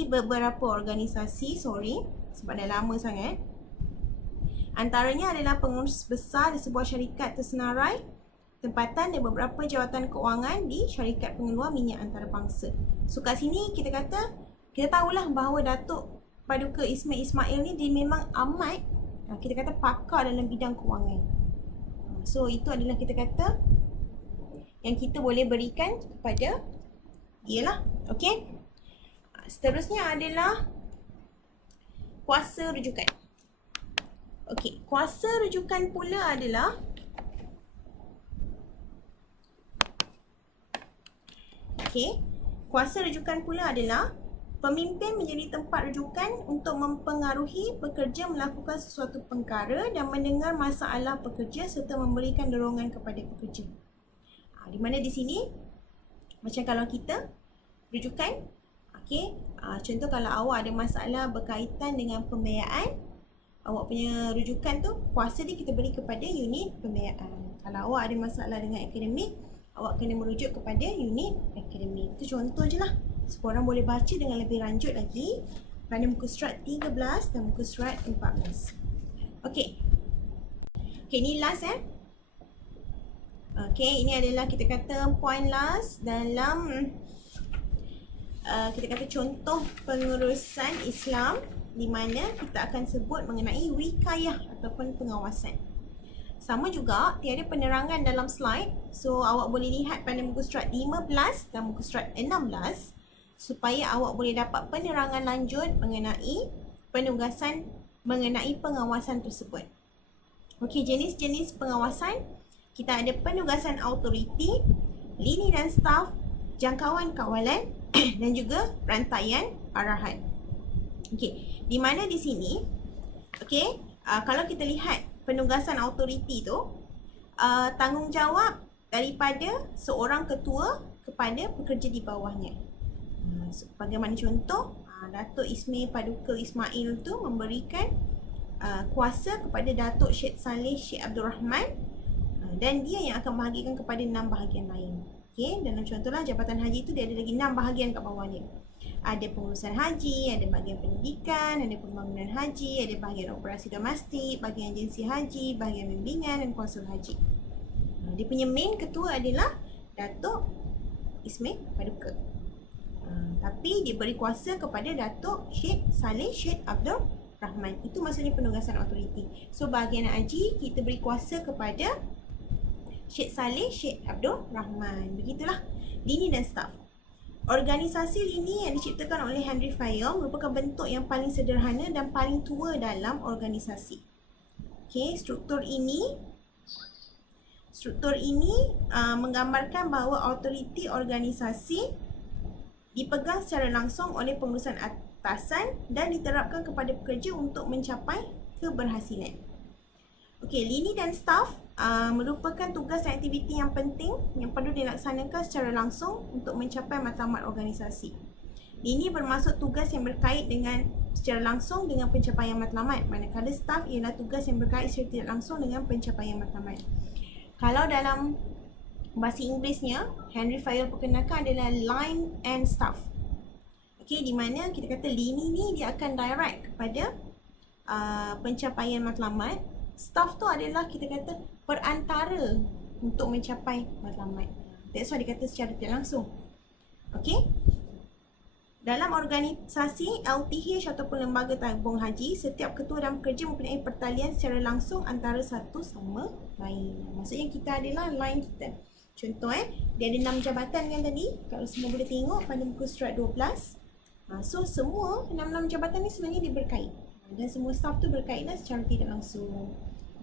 beberapa organisasi, sebab dah lama sangat. Antaranya adalah pengurus besar di sebuah syarikat tersenarai tempatan dan beberapa jawatan keuangan di syarikat pengeluar minyak antarabangsa. So kat sini kita tahulah bahawa Datuk Paduka Ismail ni dia memang amat kita kata pakar dalam bidang kewangan. So itu adalah kita kata yang kita boleh berikan kepada dia lah. Okey. Seterusnya adalah kuasa rujukan. Okey, kuasa rujukan pula adalah kuasa rujukan pula adalah pemimpin menjadi tempat rujukan untuk mempengaruhi pekerja melakukan sesuatu perkara dan mendengar masalah pekerja serta memberikan dorongan kepada pekerja. Di mana di sini macam kalau kita rujukan, contoh kalau awak ada masalah berkaitan dengan pembiayaan, awak punya rujukan tu kuasa dia kita beri kepada unit pembiayaan. Kalau awak ada masalah dengan akademik, awak kena merujuk kepada unit akademik. Itu contoh je lah. Supaya orang boleh baca dengan lebih lanjut lagi pada muka surat 13 dan muka surat 14. Okey, ni last ini adalah kita kata point last dalam kita kata contoh pengurusan Islam, di mana kita akan sebut mengenai wikayah ataupun pengawasan. Sama juga, tiada penerangan dalam slide. So, awak boleh lihat pada muka surat 15 dan muka surat 16 supaya awak boleh dapat penerangan lanjut mengenai penugasan mengenai pengawasan tersebut. Okey, jenis-jenis pengawasan. Kita ada penugasan autoriti, lini dan staf, jangkauan kawalan dan juga rantaian arahan. Okey, di mana di sini, kalau kita lihat penugasan autoriti tu, tanggungjawab daripada seorang ketua kepada pekerja di bawahnya. Bagaimana contoh, Datuk Paduka Ismail tu memberikan kuasa kepada Datuk Syed Saleh Syed Abdul Rahman, dan dia yang akan bahagikan kepada 6 bahagian lain. Dalam contohlah jabatan haji tu dia ada lagi 6 bahagian kat bawah dia. Ada pengurusan haji, ada bahagian pendidikan, ada pembangunan haji, ada bahagian operasi domestik, bahagian agensi haji, bahagian bimbingan dan konsul haji. Dia punya main ketua adalah Datuk Ismail Paduka. Tapi dia beri kuasa kepada Datuk Syed Saleh Syed Abdul Rahman. Itu maksudnya penugasan autoriti. So bahagian haji kita beri kuasa kepada Syed Saleh Syed Abdul Rahman. Begitulah lini dan staf. Organisasi lini yang diciptakan oleh Henry Fayol merupakan bentuk yang paling sederhana dan paling tua dalam organisasi. Struktur ini menggambarkan bahawa autoriti organisasi dipegang secara langsung oleh pengurusan atasan dan diterapkan kepada pekerja untuk mencapai keberhasilan. Lini dan staf merupakan tugas dan aktiviti yang penting yang perlu dilaksanakan secara langsung untuk mencapai matlamat organisasi. Lini bermaksud tugas yang berkait dengan secara langsung dengan pencapaian matlamat, manakala staf ialah tugas yang berkait secara tidak langsung dengan pencapaian matlamat. Kalau dalam bahasa Inggerisnya, Henry Fayol perkenalkan adalah line and staff. Di mana kita kata lini ni dia akan direct kepada pencapaian matlamat. Staff tu adalah kita kata perantara untuk mencapai matlamat. That's why dia kata secara tidak langsung. Dalam organisasi LTH ataupun lembaga tabung haji, setiap ketua dan pekerja mempunyai pertalian secara langsung antara satu sama lain. Maksudnya kita adalah line kita. Contoh dia ada 6 jabatan kan tadi. Kalau semua boleh tengok pada muka surat 12. So semua 6 jabatan ni sebenarnya dia berkait. Dan semua staff tu berkaitlah secara tidak langsung.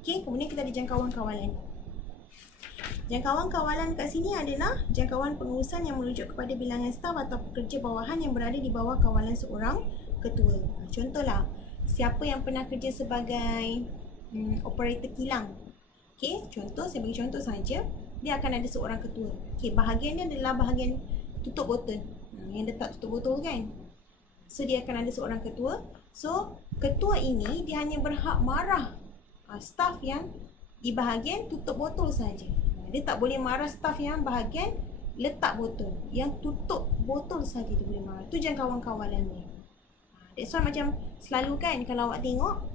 Kemudian kita ada jangkauan kawalan. Jangkauan kawalan kat sini adalah jangkauan pengurusan yang merujuk kepada bilangan staf atau pekerja bawahan yang berada di bawah kawalan seorang ketua. Contohlah, siapa yang pernah kerja sebagai operator kilang. Okey, contoh, saya bagi contoh saja. Dia akan ada seorang ketua. Okey, bahagian dia adalah bahagian tutup botol. Yang letak tutup botol kan. So dia akan ada seorang ketua. So ketua ini dia hanya berhak marah staff yang di bahagian tutup botol saja. Dia tak boleh marah staff yang bahagian letak botol. Yang tutup botol saja dia boleh marah. Itu jangkauan-kawalan dia. That's why macam selalu kan kalau awak tengok,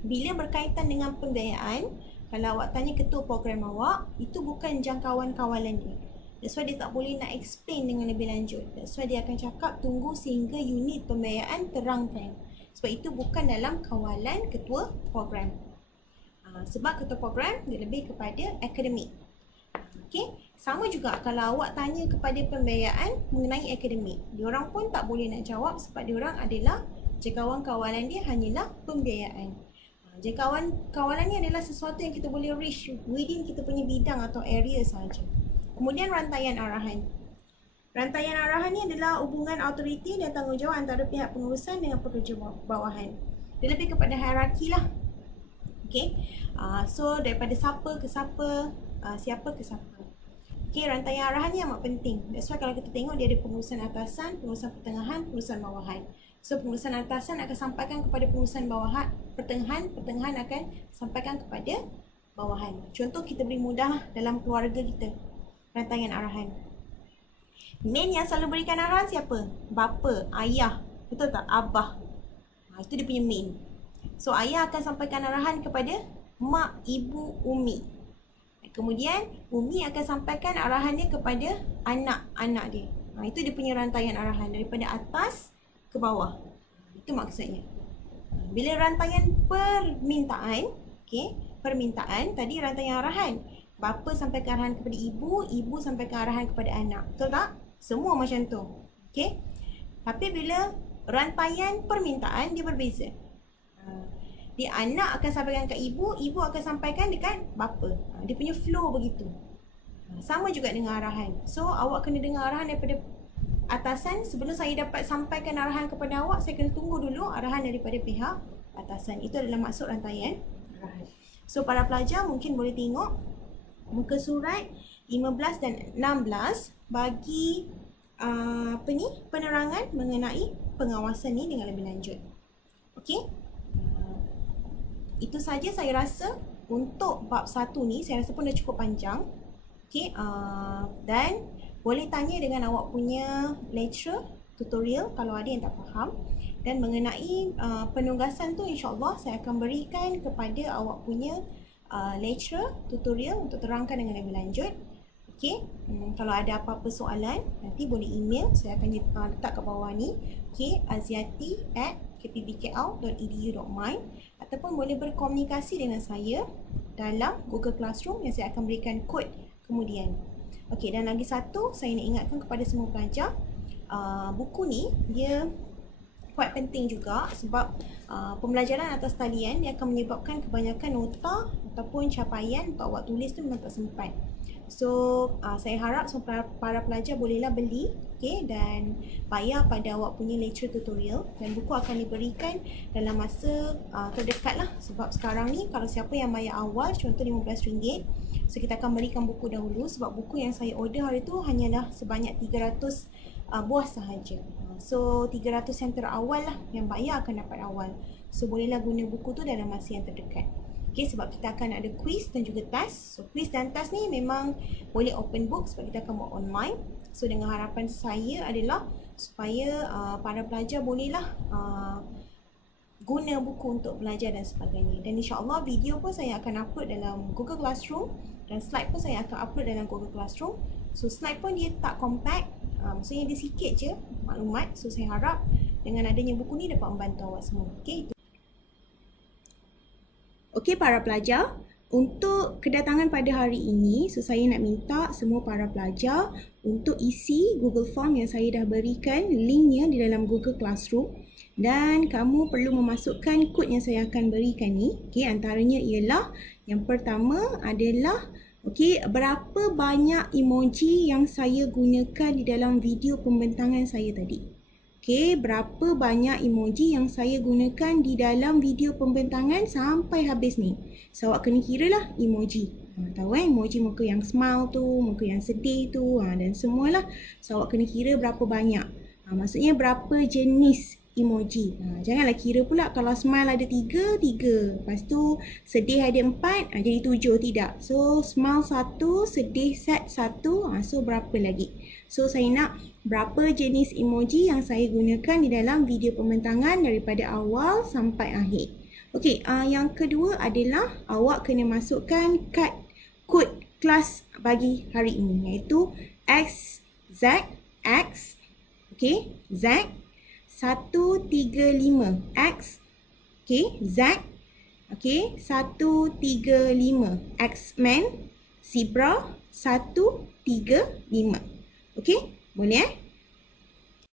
bila berkaitan dengan pembiayaan, kalau awak tanya ketua program awak, itu bukan jangkauan kawalan dia. That's why dia tak boleh nak explain dengan lebih lanjut. That's why dia akan cakap tunggu sehingga unit pembiayaan terangkan. Sebab itu bukan dalam kawalan ketua program. Sebab ketua program dia lebih kepada akademik. Okay? Sama juga kalau awak tanya kepada pembiayaan mengenai akademik, diorang pun tak boleh nak jawab sebab diorang adalah jangkauan kawalan dia hanyalah pembiayaan. Jangkauan kawalan ni adalah sesuatu yang kita boleh reach within kita punya bidang atau area sahaja. Kemudian rantaian arahan. Rantaian arahan ni adalah hubungan autoriti dan tanggungjawab antara pihak pengurusan dengan pekerja bawahan. Dia lebih kepada hierarki lah. Okay. So daripada siapa ke siapa, siapa ke siapa. Okay, rantaian arahan ni amat penting. That's why kalau kita tengok dia ada pengurusan atasan, pengurusan pertengahan, pengurusan bawahan. So pengurusan atasan akan sampaikan kepada pengurusan bawahan, pertengahan akan sampaikan kepada bawahan. Contoh kita beri mudah lah dalam keluarga kita. Rantaian arahan. Main yang selalu berikan arahan siapa? Bapa, ayah, betul tak? Abah. Itu dia punya main. So ayah akan sampaikan arahan kepada mak, ibu, umi. Kemudian umi akan sampaikan arahannya kepada anak-anak dia. Itu dia punya rantaian arahan daripada atas ke bawah. Itu maksudnya. Bila rantaian permintaan, okay, permintaan tadi rantaian arahan. Bapa sampaikan arahan kepada ibu, ibu sampaikan arahan kepada anak. Betul tak? Semua macam tu. Okay? Tapi bila rantaian permintaan dia berbeza. Dia anak akan sampaikan ke ibu, ibu akan sampaikan dekat bapa. Dia punya flow begitu. Sama juga dengan arahan. So awak kena dengar arahan daripada atasan. Sebelum saya dapat sampaikan arahan kepada awak, saya kena tunggu dulu arahan daripada pihak atasan. Itu adalah maksud rantaian arahan. So para pelajar mungkin boleh tengok muka surat 15 dan 16 bagi penerangan mengenai pengawasan ni dengan lebih lanjut. Okey? Itu saja saya rasa untuk bab 1 ni, saya rasa pun dah cukup panjang. Okay, dan boleh tanya dengan awak punya lecturer, tutorial kalau ada yang tak faham. Dan mengenai penugasan tu insyaAllah saya akan berikan kepada awak punya lecturer, tutorial untuk terangkan dengan lebih lanjut. Okay, kalau ada apa-apa soalan nanti boleh email, saya akan letak ke bawah ni. Okay, aziati@kpbkl.edu.my, ataupun boleh berkomunikasi dengan saya dalam Google Classroom yang saya akan berikan kod kemudian. Okey, dan lagi satu saya nak ingatkan kepada semua pelajar, buku ni dia quite penting juga sebab pembelajaran atas talian dia akan menyebabkan kebanyakan nota ataupun capaian untuk awak tulis tu memang tak sempat. So saya harap semua para pelajar bolehlah beli, okay, dan bayar pada awak punya lecture tutorial, dan buku akan diberikan dalam masa terdekat lah. Sebab sekarang ni kalau siapa yang bayar awal, contoh RM15, so kita akan berikan buku dahulu sebab buku yang saya order hari tu hanyalah sebanyak 300 buah sahaja. So 300 yang terawal lah, yang bayar akan dapat awal. So bolehlah guna buku tu dalam masa yang terdekat. Okay, sebab kita akan ada quiz dan juga task. So quiz dan task ni memang boleh open book sebab kita akan buat online. So dengan harapan saya adalah supaya para pelajar bolehlah guna buku untuk belajar dan sebagainya. Dan insyaAllah video pun saya akan upload dalam Google Classroom, dan slide pun saya akan upload dalam Google Classroom. So slide pun dia tak compact, maksudnya dia sikit je maklumat. So saya harap dengan adanya buku ni dapat membantu awak semua. Okay, itu. Okey para pelajar, untuk kedatangan pada hari ini, so saya nak minta semua para pelajar untuk isi Google Form yang saya dah berikan linknya di dalam Google Classroom, dan kamu perlu memasukkan kod yang saya akan berikan ni. Okey, antaranya ialah yang pertama adalah berapa banyak emoji yang saya gunakan di dalam video pembentangan saya tadi. Okey, berapa banyak emoji yang saya gunakan di dalam video pembentangan sampai habis ni. So, awak kena kira lah emoji. Tahu emoji muka yang smile tu, muka yang sedih tu dan semualah. So, awak kena kira berapa banyak. Maksudnya berapa jenis emoji. Janganlah kira pula kalau smile ada 3. Lepas tu sedih ada 4, jadi 7. Tidak. So, smile 1, sedih sad 1. So, berapa lagi? So, saya nak berapa jenis emoji yang saya gunakan di dalam video pembentangan daripada awal sampai akhir. Okey, yang kedua adalah awak kena masukkan kod kelas bagi hari ini, iaitu X, okey, Z 135, X, okey, Z, okey, 135, X-Men, Zebra 135. Okey, boleh